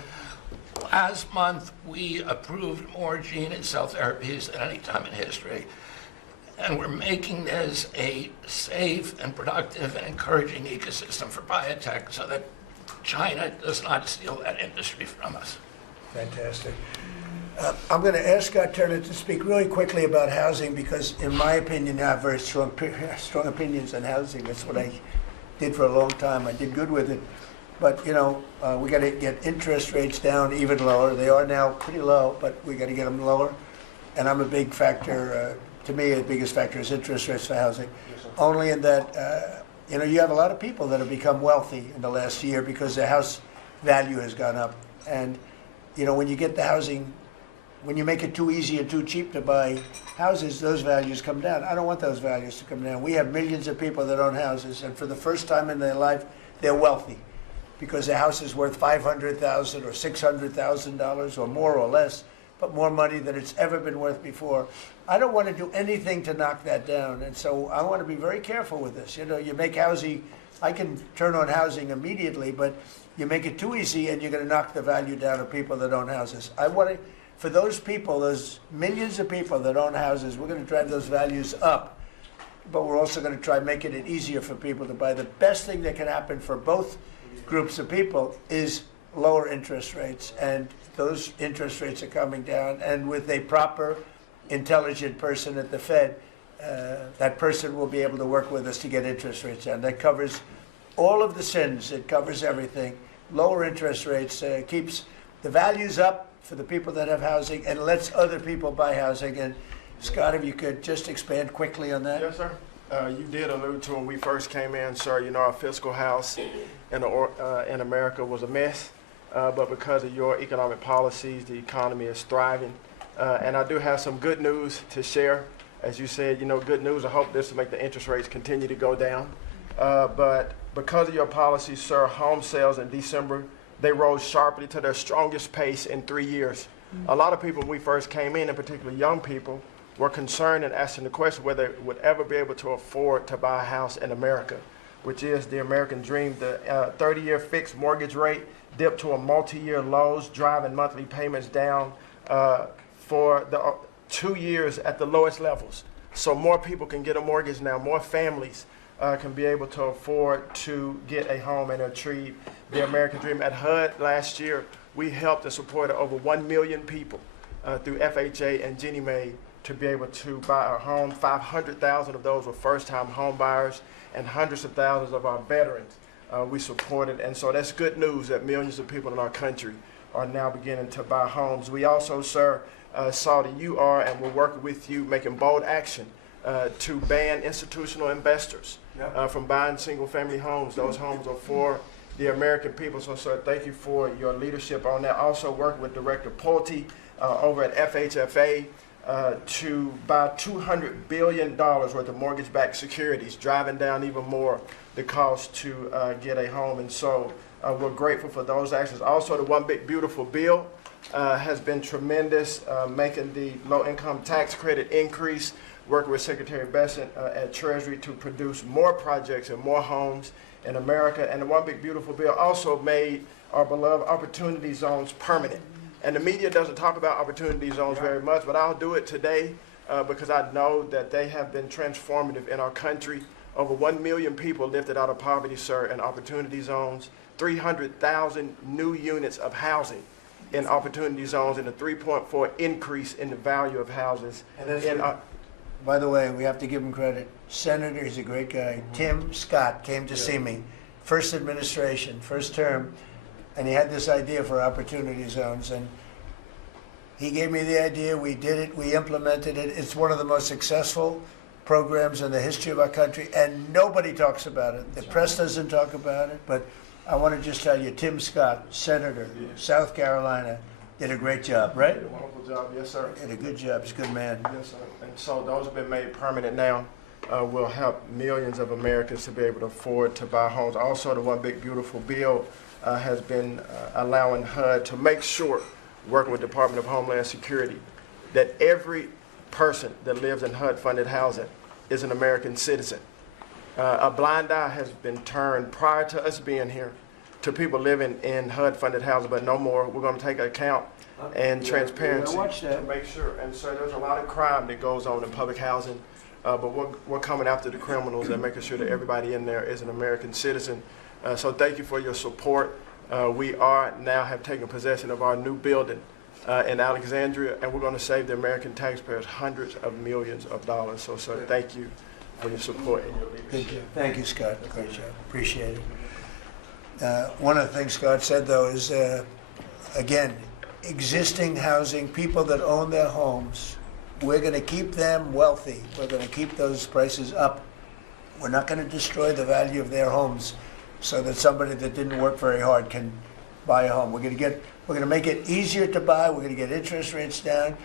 Last month, we approved more gene and cell therapies than any time in history. And we're making this a safe and productive and encouraging ecosystem for biotech so that China does not steal that industry from us. Fantastic. I'm going to ask Scott Turner to speak really quickly about housing because, in my opinion, I have very strong opinions on housing. That's what I did for a long time. I did good with it. But, you know, we got to get interest rates down even lower. They are now pretty low, but we got to get them lower. And I'm a big factor, to me, the biggest factor is interest rates for housing. Only in that, you know, you have a lot of people that have become wealthy in the last year because their house value has gone up. And, you know, when you get the housing, when you make it too easy and too cheap to buy houses, those values come down. I don't want those values to come down. We have millions of people that own houses, and for the first time in their life, they're wealthy because their house is worth $500,000 or $600,000 or more or less, but more money than it's ever been worth before. I don't want to do anything to knock that down, and so I want to be very careful with this. You know, you make housing, I can turn on housing immediately, but you make it too easy and you're going to knock the value down of people that own houses. I want to, for those people, those millions of people that own houses, we're going to drive those values up, but we're also going to try making it easier for people to buy. The best thing that can happen for both groups of people is lower interest rates, and those interest rates are coming down, and with a proper, intelligent person at the Fed, that person will be able to work with us to get interest rates down. That covers all of the sins. It covers everything. Lower interest rates keeps the values up for the people that have housing and lets other people buy housing. And Scott, if you could just expand quickly on that. Yes, sir. You did allude to when we first came in, sir, you know, our fiscal house in America was a mess. But because of your economic policies, the economy is thriving. And I do have some good news to share. As you said, you know, good news. I hope this will make the interest rates continue to go down. But because of your policies, sir, home sales in December, they rose sharply to their strongest pace in 3 years. A lot of people, when we first came in particular young people, were concerned and asking the question whether they would ever be able to afford to buy a house in America, which is the American dream. The 30-year fixed mortgage rate dipped to a multi-year lows, driving monthly payments down for the 2 years at the lowest levels. So more people can get a mortgage now, more families can be able to afford to get a home and achieve the American dream. At HUD last year, we helped and supported over 1 million people through FHA and Ginnie Mae to be able to buy a home. 500,000 of those were first-time home buyers, and hundreds of thousands of our veterans we supported. And so that's good news that millions of people in our country are now beginning to buy homes. We also, sir, saw that you are, and we're working with you, making bold action to ban institutional investors from buying single-family homes. Those homes are for the American people. So, sir, thank you for your leadership on that. Also working with Director Pulte over at FHFA to buy $200 billion worth of mortgage-backed securities, driving down even more the cost to get a home. And so we're grateful for those actions. Also, the One Big Beautiful Bill has been tremendous, making the low-income tax credit increase, working with Secretary Besant at Treasury to produce more projects and more homes in America. And the One Big Beautiful Bill also made our beloved opportunity zones permanent. And the media doesn't talk about opportunity zones very much, but I'll do it today because I know that they have been transformative in our country. Over 1 million people lifted out of poverty, sir, in opportunity zones, 300,000 new units of housing in opportunity zones, and a 3.4 increase in the value of houses. By the way, we have to give him credit. Senator, he's a great guy. Tim Scott came to see me, first administration, first term, and he had this idea for opportunity zones. And he gave me the idea. We did it. We implemented it. It's one of the most successful programs in the history of our country, and nobody talks about it. The press doesn't talk about it, but I want to just tell you, Tim Scott, Senator, South Carolina, did a great job, right? Did a wonderful job, yes, sir. Did a good job. He's a good man. Yes, sir. And so those have been made permanent now. Will help millions of Americans to be able to afford to buy homes. Also, the One Big Beautiful Bill has been allowing HUD to make sure, working with the Department of Homeland Security, that every person that lives in HUD-funded housing is an American citizen. A blind eye has been turned prior to us being here to people living in HUD-funded housing, but no more. We're going to take account and transparency to make sure. And so there's a lot of crime that goes on in public housing, but we're coming after the criminals and making sure that everybody in there is an American citizen. So thank you for your support. We are now have taken possession of our new building in Alexandria, and we're going to save the American taxpayers hundreds of millions of dollars. So, sir, thank you for your support and your leadership. Thank you, Scott. Great job. Appreciate it. One of the things Scott said, though, is, again, existing housing, people that own their homes, we're going to keep them wealthy. We're going to keep those prices up. We're not going to destroy the value of their homes so that somebody that didn't work very hard can buy a home. We're going to make it easier to buy. We're going to get interest rates down.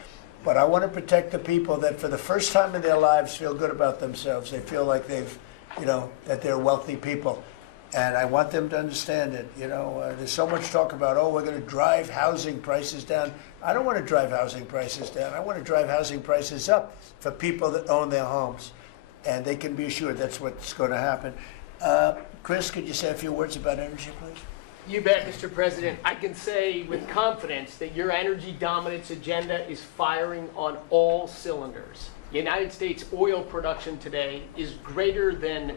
But I want to protect the people that for the first time in their lives feel good about themselves. They feel like that they're wealthy people. And I want them to understand it. There's so much talk about, we're going to drive housing prices down. I don't want to drive housing prices down. I want to drive housing prices up for people that own their homes. And they can be assured that's what's going to happen. Chris, could you say a few words about energy, please? You bet, Mr. President. I can say with confidence that your energy dominance agenda is firing on all cylinders. The United States oil production today is greater than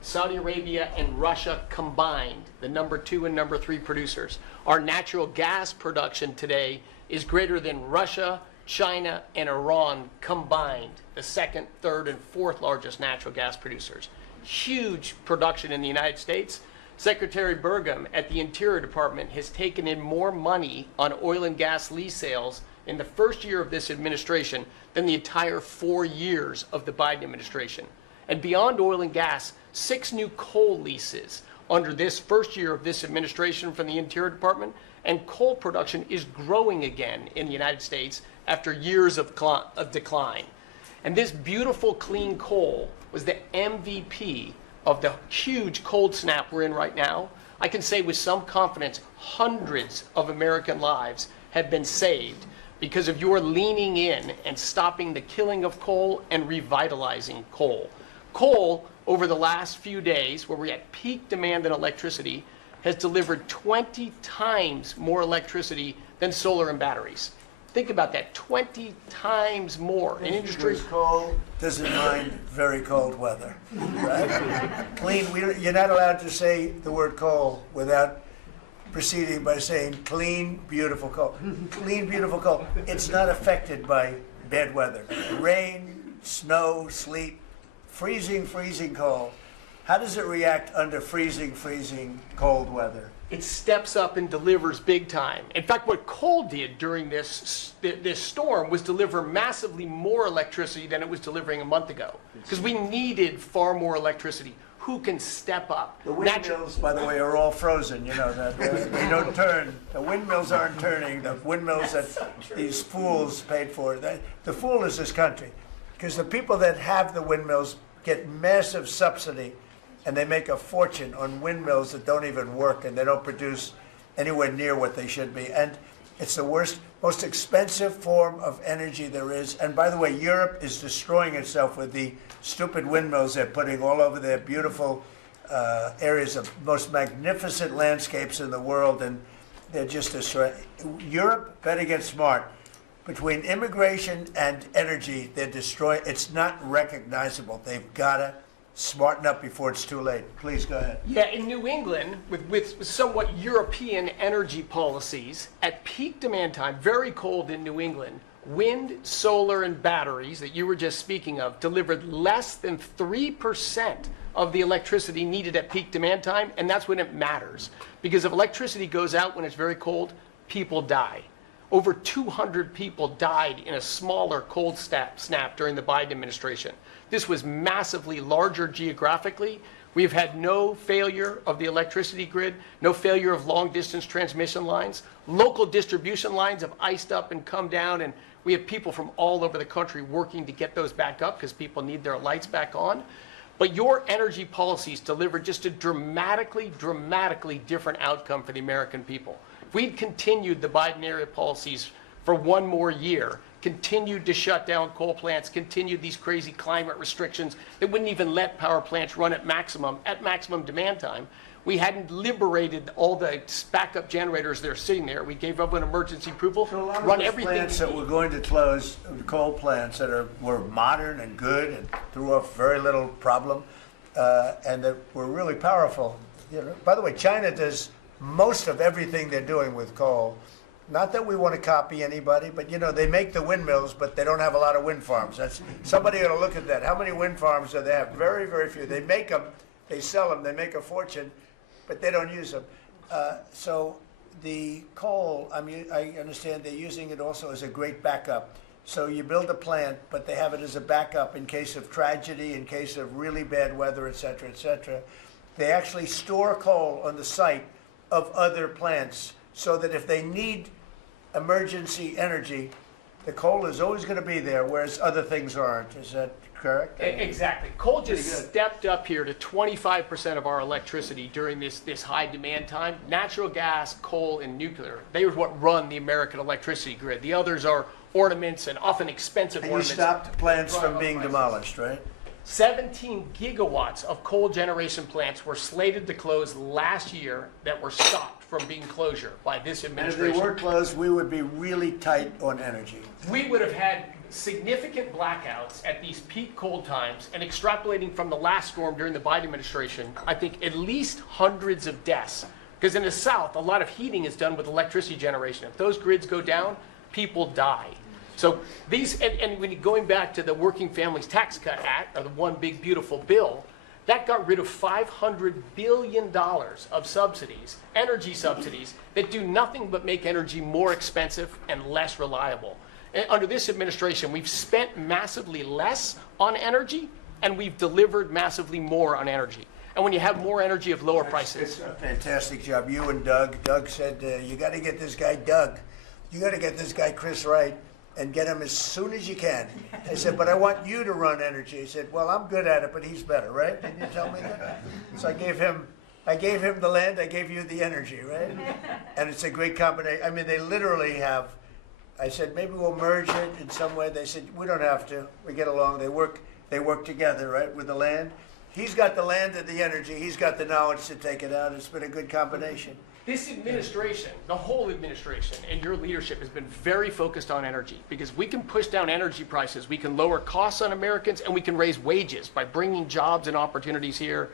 Saudi Arabia and Russia combined, the number 2 and number 3 producers. Our natural gas production today is greater than Russia, China, and Iran combined, the 2nd, 3rd, and 4th largest natural gas producers. Huge production in the United States. Secretary Burgum at the Interior Department has taken in more money on oil and gas lease sales in the first year of this administration than the entire 4 years of the Biden administration. And beyond oil and gas, 6 new coal leases under this first year of this administration from the Interior Department, and coal production is growing again in the United States after years of decline. And this beautiful clean coal was the MVP of the huge cold snap we're in right now. I can say with some confidence, hundreds of American lives have been saved because of your leaning in and stopping the killing of coal and revitalizing coal. Coal, over the last few days, where we're at peak demand in electricity, has delivered 20 times more electricity than solar and batteries. Think about that, 20 times more. An industry cold doesn't mind very cold weather, right? Clean. You're not allowed to say the word coal without proceeding by saying clean, beautiful coal. Clean, beautiful coal. It's not affected by bad weather. Rain, snow, sleet, freezing cold. How does it react under freezing cold weather? It steps up and delivers big time. In fact, what coal did during this storm was deliver massively more electricity than it was delivering a month ago, because we needed far more electricity. Who can step up? The windmills, by the way, are all frozen. You know that they don't turn. The windmills aren't turning. The windmills that these fools paid for. The fool is this country, because the people that have the windmills get massive subsidy. And they make a fortune on windmills that don't even work, and they don't produce anywhere near what they should be. And it's the most expensive form of energy there is. And by the way, Europe is destroying itself with the stupid windmills they're putting all over their beautiful areas of most magnificent landscapes in the world, and they're just destroying. Europe better get smart. Between immigration and energy, they're destroying. It's not recognizable. They've got to smarten up before it's too late. Please go ahead. Yeah, in New England, with somewhat European energy policies, at peak demand time, very cold in New England, wind, solar, and batteries that you were just speaking of delivered less than 3% of the electricity needed at peak demand time, and that's when it matters. Because if electricity goes out when it's very cold, people die. Over 200 people died in a smaller cold snap during the Biden administration. This was massively larger geographically. We've had no failure of the electricity grid, no failure of long-distance transmission lines. Local distribution lines have iced up and come down, and we have people from all over the country working to get those back up because people need their lights back on. But your energy policies delivered just a dramatically different outcome for the American people. If we'd continued the Biden-era policies for one more year, continued to shut down coal plants, continued these crazy climate restrictions that wouldn't even let power plants run at maximum demand time, we hadn't liberated all the backup generators that are sitting there. We gave up an emergency approval, So a lot of run those everything. plants that we're going to close, coal plants that were modern and good and threw off very little problem, and that were really powerful. By the way, China does most of everything they're doing with coal Not that we want to copy anybody, but you know, they make the windmills, but they don't have a lot of wind farms. Somebody ought to look at that. How many wind farms do they have? Very, very few. They make them, they sell them, they make a fortune, but they don't use them. So the coal, I mean, I understand they're using it also as a great backup. So you build a plant, but they have it as a backup in case of tragedy, in case of really bad weather, et cetera, et cetera. They actually store coal on the site of other plants so that if they need emergency energy, the coal is always going to be there, whereas other things aren't. Is that correct? Exactly. Coal Pretty just good. stepped up here to 25% of our electricity during this high demand time. Natural gas, coal, and nuclear, they are what run the American electricity grid. The others are ornaments and often expensive And you ornaments. stopped plants Drive from up being prices. demolished, right? 17 gigawatts of coal generation plants were slated to close last year that were stopped from being closure by this And if they administration. were closed, we would be really tight on energy. We would have had significant blackouts at these peak cold times, and extrapolating from the last storm during the Biden administration, I think at least hundreds of deaths. Because in the South, a lot of heating is done with electricity generation. If those grids go down, people die. So these, and when going back to the Working Families Tax Cut Act, or the One Big Beautiful Bill, that got rid of $500 billion of subsidies, energy subsidies, that do nothing but make energy more expensive and less reliable. And under this administration, we've spent massively less on energy, and we've delivered massively more on energy. And when you have more energy of lower prices. It's a fantastic job. You and Doug. Doug said, you got to get this guy Doug. You got to get this guy Chris Wright and get him as soon as you can. I said, but I want you to run energy. He said, well, I'm good at it, but he's better, right? Didn't you tell me that? So I gave him the land, I gave you the energy, right? And it's a great combination. I mean, they literally have, I said, maybe we'll merge it in some way. They said, we don't have to. We get along. They work together, right, with the land. He's got the land and the energy. He's got the knowledge to take it out. It's been a good combination. This administration, the whole administration, and your leadership has been very focused on energy, because we can push down energy prices, we can lower costs on Americans, and we can raise wages by bringing jobs and opportunities here.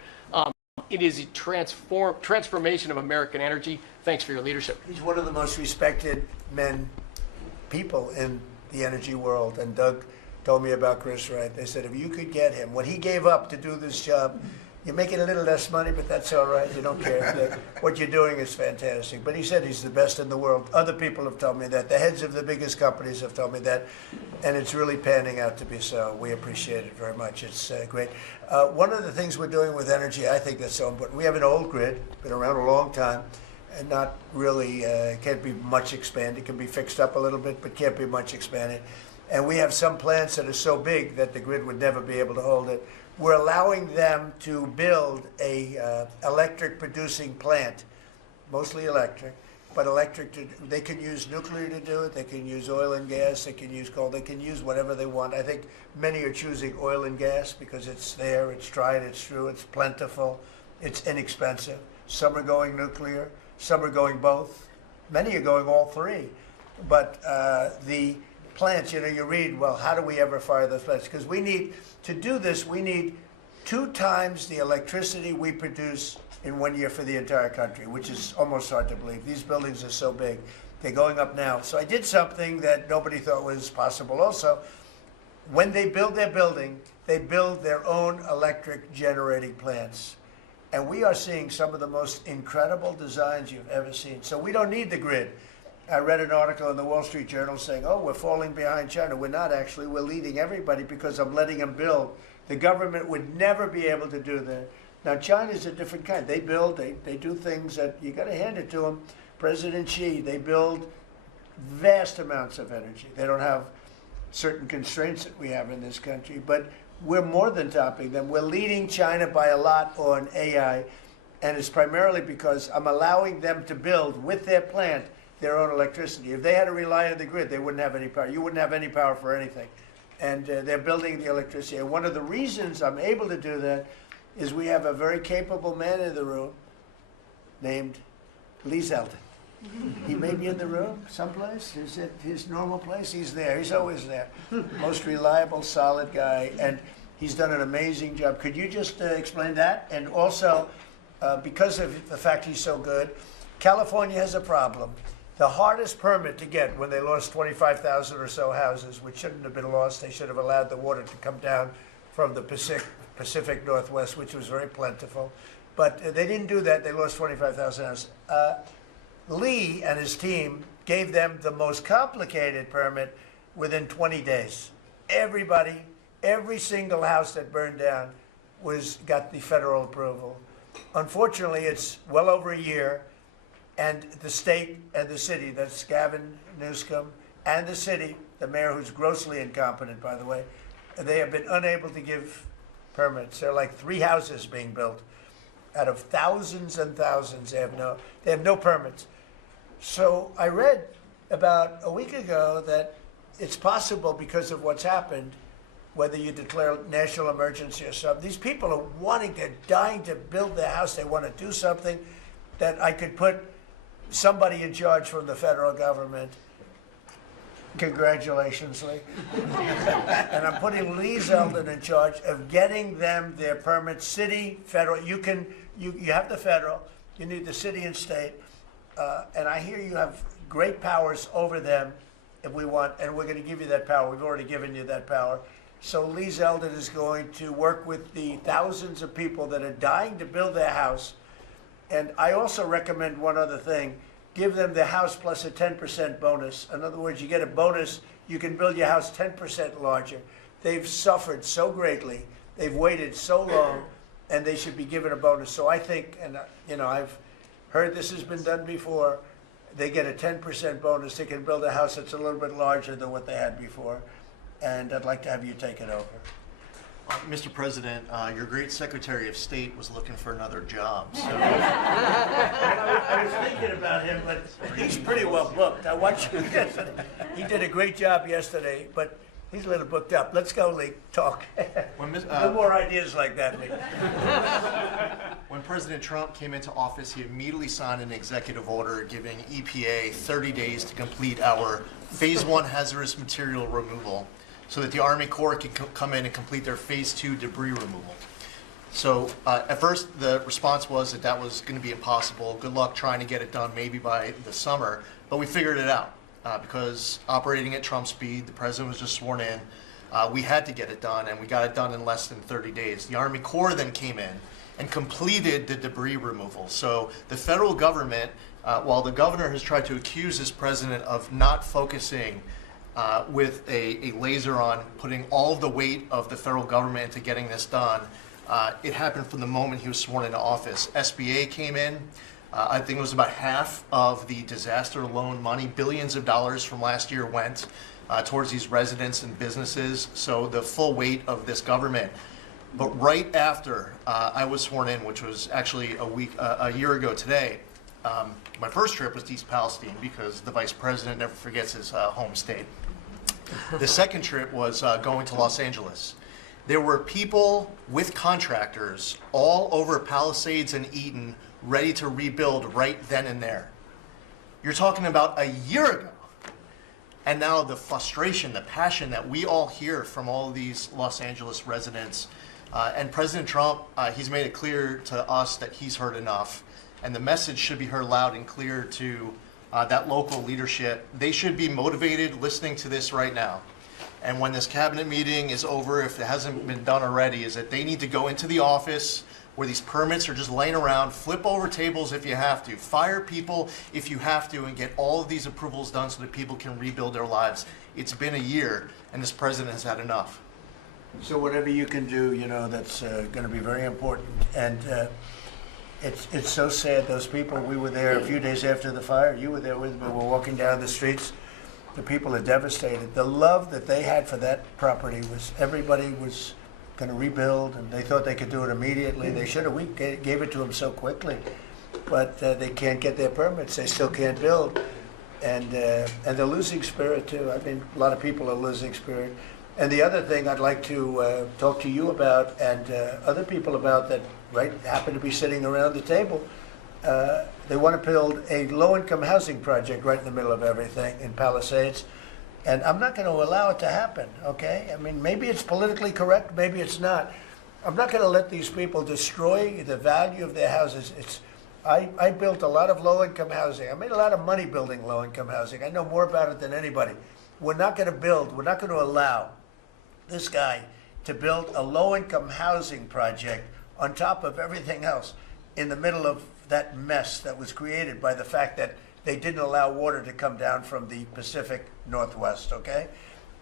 It is a transformation of American energy. Thanks for your leadership. He's one of the most respected people in the energy world. And Doug told me about Chris Wright. They said, if you could get him, what he gave up to do this job, you're making a little less money, but that's all right. You don't care. What you're doing is fantastic. But he said he's the best in the world. Other people have told me that. The heads of the biggest companies have told me that. And it's really panning out to be so. We appreciate it very much. It's great. One of the things we're doing with energy, I think that's so important. We have an old grid, been around a long time, and not really, can't be much expanded. Can be fixed up a little bit, but can't be much expanded. And we have some plants that are so big that the grid would never be able to hold it. We're allowing them to build a electric producing plant, mostly electric, but they can use nuclear to do it, they can use oil and gas, they can use coal, they can use whatever they want. I think many are choosing oil and gas because it's there, it's tried, it's true, it's plentiful, it's inexpensive. Some are going nuclear, some are going both, many are going all three. But the plants, you read, well, how do we ever fire those plants? Because to do this, we need 2 times the electricity we produce in 1 year for the entire country, which is almost hard to believe. These buildings are so big. They're going up now. So I did something that nobody thought was possible also. When they build their building, they build their own electric generating plants. And we are seeing some of the most incredible designs you've ever seen. So we don't need the grid. I read an article in the Wall Street Journal saying, oh, we're falling behind China. We're not actually. We're leading everybody because I'm letting them build. The government would never be able to do that. Now, China's a different kind. They build, they do things that you got to hand it to them. President Xi, they build vast amounts of energy. They don't have certain constraints that we have in this country, but we're more than topping them. We're leading China by a lot on AI, and it's primarily because I'm allowing them to build with their plant their own electricity. If they had to rely on the grid, they wouldn't have any power. You wouldn't have any power for anything. And they're building the electricity. And one of the reasons I'm able to do that is we have a very capable man in the room named Lee Zeldin. He may be in the room someplace. Is it his normal place? He's there. He's always there. Most reliable, solid guy. And he's done an amazing job. Could you just explain that? And also, because of the fact he's so good, California has a problem. The hardest permit to get when they lost 25,000 or so houses, which shouldn't have been lost, they should have allowed the water to come down from the Pacific Northwest, which was very plentiful. But they didn't do that. They lost 25,000 houses. Lee and his team gave them the most complicated permit within 20 days. Everybody, every single house that burned down got the federal approval. Unfortunately, it's well over a year, and the state and the city, that's Gavin Newsom, and the city, the mayor who's grossly incompetent, by the way, they have been unable to give permits. There are like 3 houses being built out of thousands and thousands. They have no permits. So I read about a week ago that it's possible, because of what's happened, whether you declare national emergency or something, these people are they're dying to build their house. They want to do something, that I could put somebody in charge from the federal government. Congratulations, Lee. And I'm putting Lee Zeldin in charge of getting them their permits, city, federal. You have the federal, you need the city and state. And I hear you have great powers over them if we want, and we're going to give you that power. We've already given you that power. So Lee Zeldin is going to work with the thousands of people that are dying to build their house. And I also recommend one other thing. Give them the house plus a 10% bonus. In other words, you get a bonus, you can build your house 10% larger. They've suffered so greatly, they've waited so long, and they should be given a bonus. So I think, and I've heard this has been done before, they get a 10% bonus. They can build a house that's a little bit larger than what they had before. And I'd like to have you take it over. Mr. President, your great Secretary of State was looking for another job. So. I was thinking about him, but he's pretty well booked. I watched him yesterday. He did a great job yesterday, but he's a little booked up. Let's go, Lee. Talk. No more ideas like that, Lee. When President Trump came into office, he immediately signed an executive order giving EPA 30 days to complete our Phase 1 hazardous material removal, so that the Army Corps can come in and complete their Phase 2 debris removal. So at first, the response was that was going to be impossible. Good luck trying to get it done maybe by the summer. But we figured it out because operating at Trump speed, the president was just sworn in. We had to get it done, and we got it done in less than 30 days. The Army Corps then came in and completed the debris removal. So the federal government, while the governor has tried to accuse this president of not focusing with a laser on putting all of the weight of the federal government into getting this done, it happened from the moment he was sworn into office. SBA came in. I think it was about half of the disaster loan money, billions of dollars from last year went towards these residents and businesses. So the full weight of this government. But right after I was sworn in, which was actually a year ago today, my first trip was to East Palestine because the vice president never forgets his home state. The second trip was going to Los Angeles. There were people with contractors all over Palisades and Eaton ready to rebuild right then and there. You're talking about a year ago. And now the frustration, the passion that we all hear from all of these Los Angeles residents. And President Trump, he's made it clear to us that he's heard enough. And the message should be heard loud and clear to that local leadership. They should be motivated listening to this right now. And when this cabinet meeting is over, if it hasn't been done already, is that they need to go into the office where these permits are just laying around, flip over tables if you have to, fire people if you have to, and get all of these approvals done so that people can rebuild their lives. It's been a year, and this president has had enough. So whatever you can do, that's going to be very important. And it's so sad, those people, we were there a few days after the fire. You were there with me. We're walking down the streets. The people are devastated. The love that they had for that property was everybody was going to rebuild, and they thought they could do it immediately. They should have. We gave it to them so quickly, but they can't get their permits. They still can't build, and they're losing spirit too. I mean, a lot of people are losing spirit. And the other thing I'd like to talk to you about and other people about that happen to be sitting around the table. They want to build a low-income housing project right in the middle of everything in Palisades. And I'm not going to allow it to happen, okay? I mean, maybe it's politically correct, maybe it's not. I'm not going to let these people destroy the value of their houses. I built a lot of low-income housing. I made a lot of money building low-income housing. I know more about it than anybody. We're not going to allow this guy to build a low-income housing project on top of everything else in the middle of that mess that was created by the fact that they didn't allow water to come down from the Pacific Northwest, okay?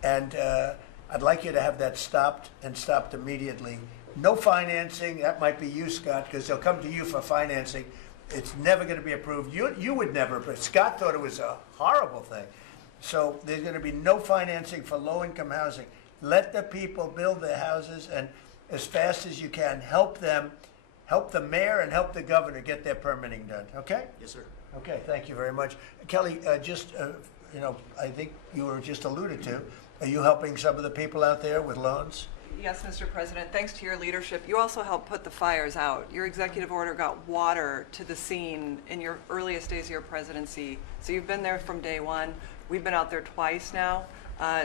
And I'd like you to have that stopped and stopped immediately. No financing. That might be you, Scott, because they'll come to you for financing. It's never going to be approved. You would never, but Scott thought it was a horrible thing. So there's going to be no financing for low-income housing. Let the people build their houses, and as fast as you can, help them, help the mayor and help the governor get their permitting done, okay? Yes, sir. Okay, thank you very much. Kelly, I think you were just alluded to, are you helping some of the people out there with loans? Yes, Mr. President, thanks to your leadership, you also helped put the fires out. Your executive order got water to the scene in your earliest days of your presidency. So you've been there from day one. We've been out there twice now.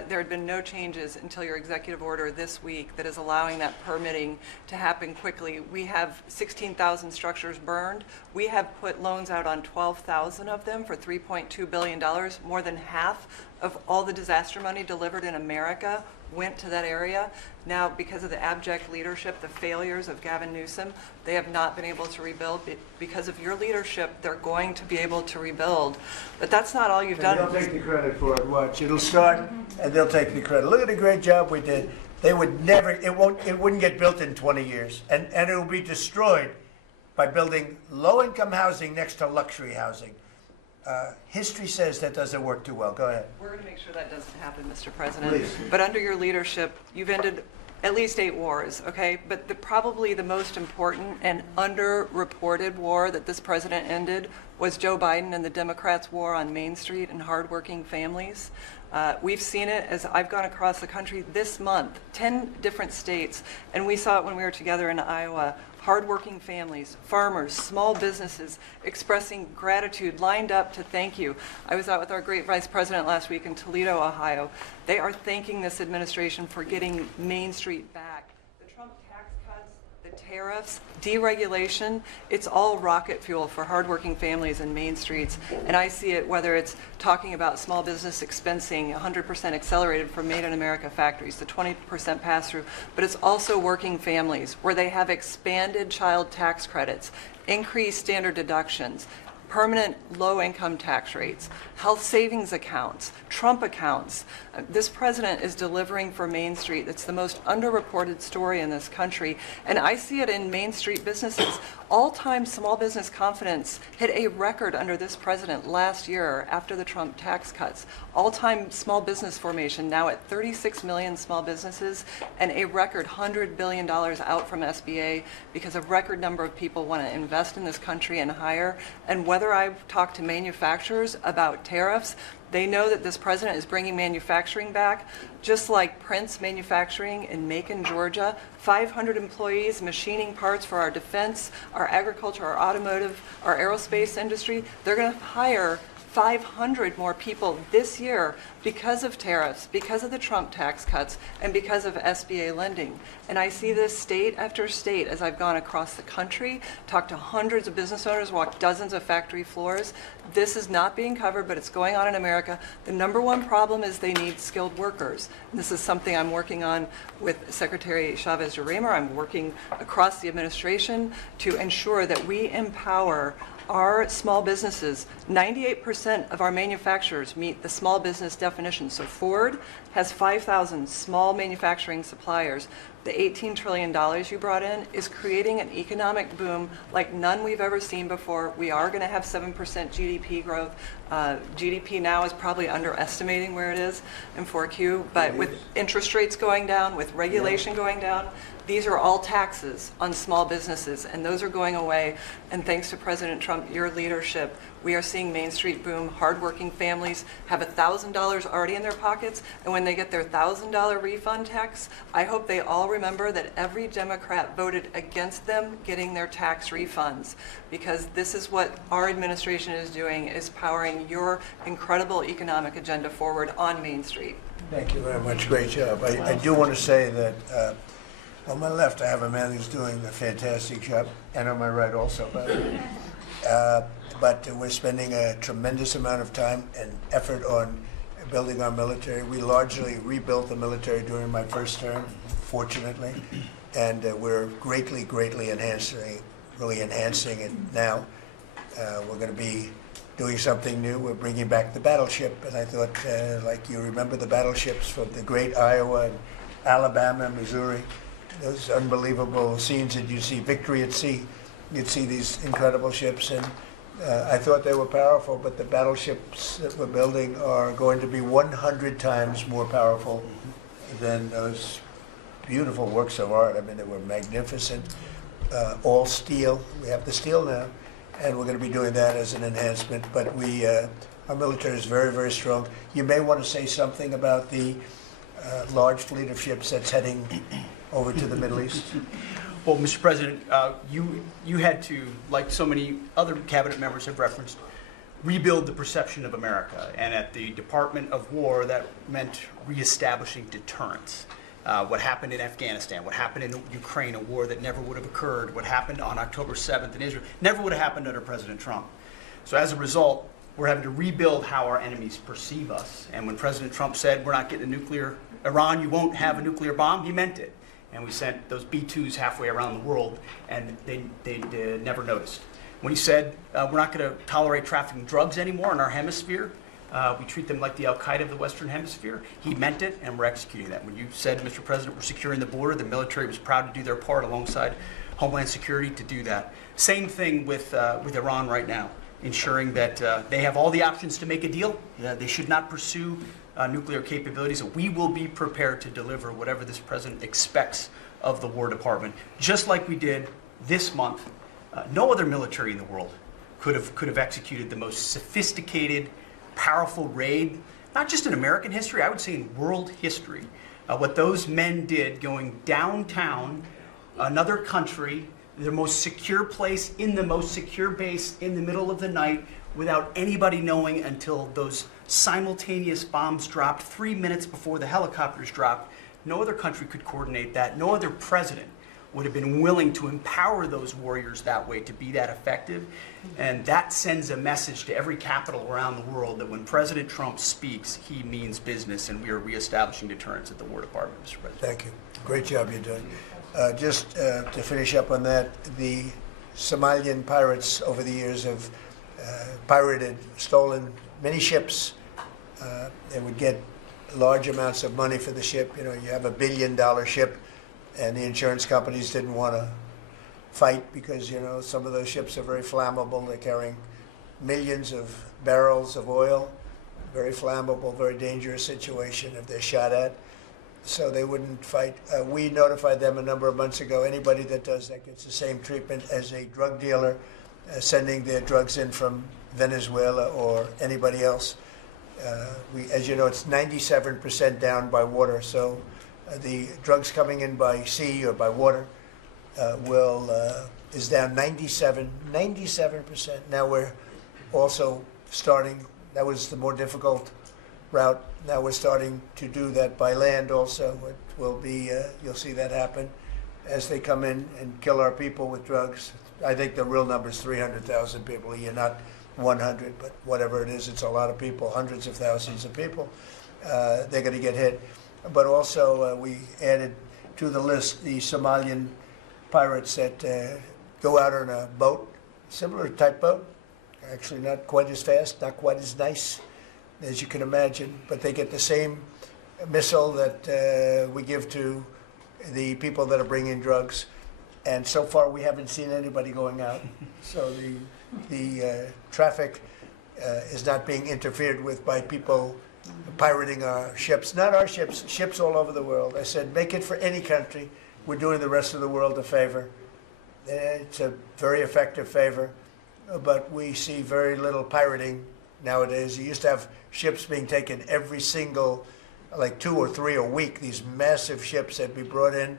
There had been no changes until your executive order this week that is allowing that permitting to happen quickly. We have 16,000 structures burned. We have put loans out on 12,000 of them for $3.2 billion. More than half of all the disaster money delivered in America went to that area. Now, because of the abject leadership, the failures of Gavin Newsom, they have not been able to rebuild. Because of your leadership, they're going to be able to rebuild. But that's not all you've done. They'll take the credit for it. Watch, it'll start, and they'll take the credit. Look at the great job we did. They would never. It wouldn't get built in 20 years, and it will be destroyed by building low-income housing next to luxury housing. History says that doesn't work too well. Go ahead. We're going to make sure that doesn't happen, Mr. President. Please. But under your leadership, you've ended at least 8 wars, okay? But probably the most important and underreported war that this president ended was Joe Biden and the Democrats' war on Main Street and hardworking families. We've seen it as I've gone across the country this month, 10 different states, and we saw it when we were together in Iowa. Hardworking families, farmers, small businesses expressing gratitude, lined up to thank you. I was out with our great vice president last week in Toledo, Ohio. They are thanking this administration for getting Main Street back. The Trump tax cuts, the tariffs, deregulation, it's all rocket fuel for hardworking families and Main Streets. And I see it whether it's talking about small business expensing, 100% accelerated for Made in America factories, the 20% pass-through, but it's also working families where they have expanded child tax credits, increased standard deductions, permanent low-income tax rates, health savings accounts, Trump accounts. This president is delivering for Main Street. It's the most underreported story in this country, and I see it in Main Street businesses. All-time small business confidence hit a record under this president last year after the Trump tax cuts. All-time small business formation now at 36 million small businesses, and a record $100 billion out from SBA because a record number of people want to invest in this country and hire. And whether I've talked to manufacturers about tariffs, they know that this president is bringing manufacturing back, just like Prince Manufacturing in Macon, Georgia. 500 employees machining parts for our defense, our agriculture, our automotive, our aerospace industry. They're going to hire 500 more people this year because of tariffs, because of the Trump tax cuts, and because of SBA lending. And I see this state after state as I've gone across the country, talked to hundreds of business owners, walked dozens of factory floors. This is not being covered, but it's going on in America. The number one problem is they need skilled workers. And this is something I'm working on with Secretary Chavez-Jurimer. I'm working across the administration to ensure that we empower our small businesses. 98% of our manufacturers meet the small business definition. So Ford has 5,000 small manufacturing suppliers. The $18 trillion you brought in is creating an economic boom like none we've ever seen before. We are going to have 7% GDP growth. GDP now is probably underestimating where it is in 4Q, but with interest rates going down, with regulation going down, these are all taxes on small businesses, and those are going away. And thanks to President Trump, your leadership, we are seeing Main Street boom. Hardworking families have $1,000 already in their pockets, and when they get their $1,000 refund tax, I hope they all remember that every Democrat voted against them getting their tax refunds, because this is what our administration is doing, is powering your incredible economic agenda forward on Main Street. Thank you very much. Great job. I do want to say that on my left, I have a man who's doing a fantastic job, and on my right also, by the way. But we're spending a tremendous amount of time and effort on building our military. We largely rebuilt the military during my first term, fortunately, and we're greatly enhancing it now. We're going to be doing something new. We're bringing back the battleship, and I thought, like you remember the battleships from the great Iowa and Alabama, Missouri, those unbelievable scenes that you see, Victory at Sea. You'd see these incredible ships, and I thought they were powerful, but the battleships that we're building are going to be 100 times more powerful than those beautiful works of art. I mean, they were magnificent, all steel. We have the steel now, and we're going to be doing that as an enhancement, but our military is very, very strong. You may want to say something about the large fleet of ships that's heading over to the Middle East. Well, Mr. President, you had to, like so many other cabinet members have referenced, rebuild the perception of America. And at the Department of War, that meant reestablishing deterrence. What happened in Afghanistan, what happened in Ukraine, a war that never would have occurred, what happened on October 7th in Israel, never would have happened under President Trump. So as a result, we're having to rebuild how our enemies perceive us. And when President Trump said, we're not getting Iran, you won't have a nuclear bomb, he meant it. And we sent those B-2s halfway around the world, and they never noticed. When he said, we're not going to tolerate trafficking drugs anymore in our hemisphere, we treat them like the Al-Qaeda of the Western Hemisphere, he meant it, and we're executing that. When you said, Mr. President, we're securing the border, the military was proud to do their part alongside Homeland Security to do that. Same thing with Iran right now, ensuring that they have all the options to make a deal. They should not pursue nuclear capabilities. We will be prepared to deliver whatever this president expects of the War Department, just like we did this month. No other military in the world could have executed the most sophisticated, powerful raid, not just in American history, I would say in world history. What those men did going downtown, another country, the most secure place in the most secure base in the middle of the night, without anybody knowing until those simultaneous bombs dropped 3 minutes before the helicopters dropped. No other country could coordinate that. No other president would have been willing to empower those warriors that way to be that effective. And that sends a message to every capital around the world that when President Trump speaks, he means business, and we are reestablishing deterrence at the War Department, Mr. President. Thank you. Great job you're doing. Just to finish up on that, the Somalian pirates over the years have pirated, stolen many ships. They would get large amounts of money for the ship. You know, you have $1 billion ship, and the insurance companies didn't want to fight because, you know, some of those ships are very flammable. They're carrying millions of barrels of oil. Very flammable, very dangerous situation if they're shot at. So they wouldn't fight. We notified them a number of months ago. Anybody that does that gets the same treatment as a drug dealer sending their drugs in from Venezuela or anybody else. As you know, it's 97% down by water. So the drugs coming in by sea or by water is down 97%. Now we're also starting. That was the more difficult route. Now we're starting to do that by land also. It will be, you'll see that happen as they come in and kill our people with drugs. I think the real number is 300,000 people a year, not 100, but whatever it is, it's a lot of people, hundreds of thousands of people. They're going to get hit. But also we added to the list the Somalian pirates that go out on a boat, similar type boat, actually not quite as fast, not quite as nice as you can imagine, but they get the same missile that we give to the people that are bringing drugs. And so far, we haven't seen anybody going out. So the traffic is not being interfered with by people pirating our ships. Not our ships, ships all over the world. I said, make it for any country. We're doing the rest of the world a favor. It's a very effective favor, but we see very little pirating nowadays. You used to have ships being taken every single, like 2 or 3 a week, these massive ships that be brought in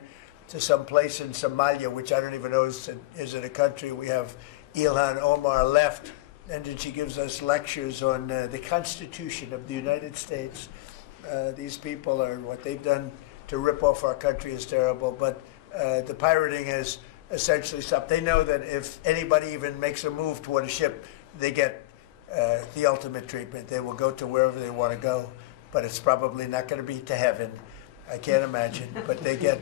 to some place in Somalia, which I don't even know is it a country. We have Ilhan Omar left, and then she gives us lectures on the Constitution of the United States. These people are, what they've done to rip off our country is terrible, but the pirating has essentially stopped. They know that if anybody even makes a move toward a ship, they get the ultimate treatment. They will go to wherever they want to go, but it's probably not going to be to heaven. I can't imagine, but they get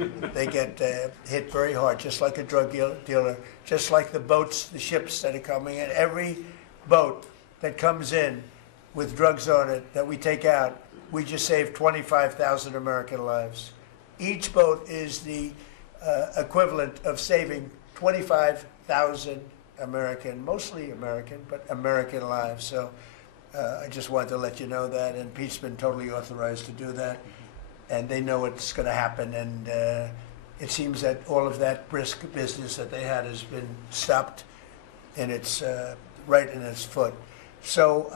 hit very hard, just like a drug dealer, just like the boats, the ships that are coming in. Every boat that comes in with drugs on it that we take out, we just saved 25,000 American lives. Each boat is the equivalent of saving 25,000 American, mostly American, but American lives. So I just wanted to let you know that, and Pete's been totally authorized to do that. And they know it's going to happen, and it seems that all of that brisk business that they had has been stopped in its right in its foot. So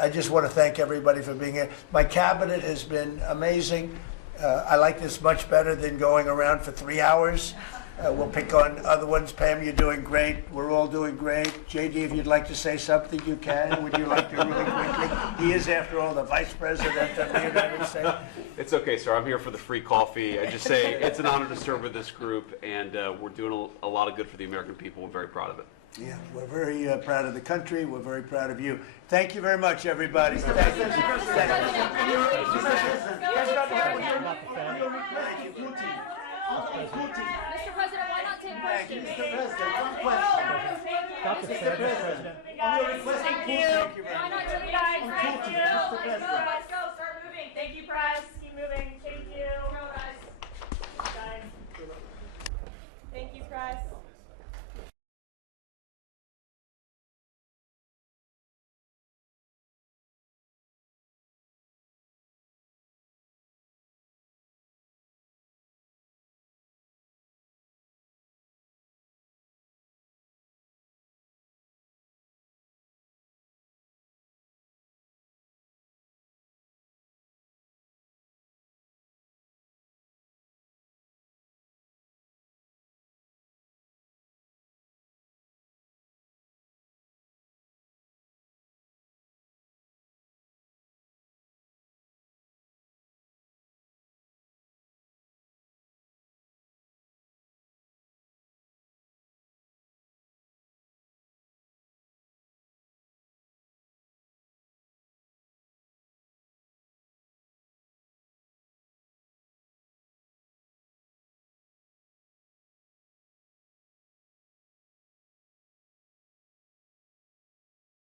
I just want to thank everybody for being here. My cabinet has been amazing. I like this much better than going around for 3 hours. We'll pick on other ones. Pam, you're doing great. We're all doing great. JD, if you'd like to say something, you can. Would you like to really quickly? He is, after all, the Vice President of the United States. It's okay, sir. I'm here for the free coffee. I just say it's an honor to serve with this group, and we're doing a lot of good for the American people. We're very proud of it. Yeah, we're very proud of the country. We're very proud of you. Thank you very much, everybody. Thank you. Mr. President, why not take questions? Mr. President, one question. Mr. President, on your request, Thank you. Why not take guys? Thank you. Let's go. Start moving. Thank you, press. Keep moving. Thank you. Go, guys. Guys. Thank you, press.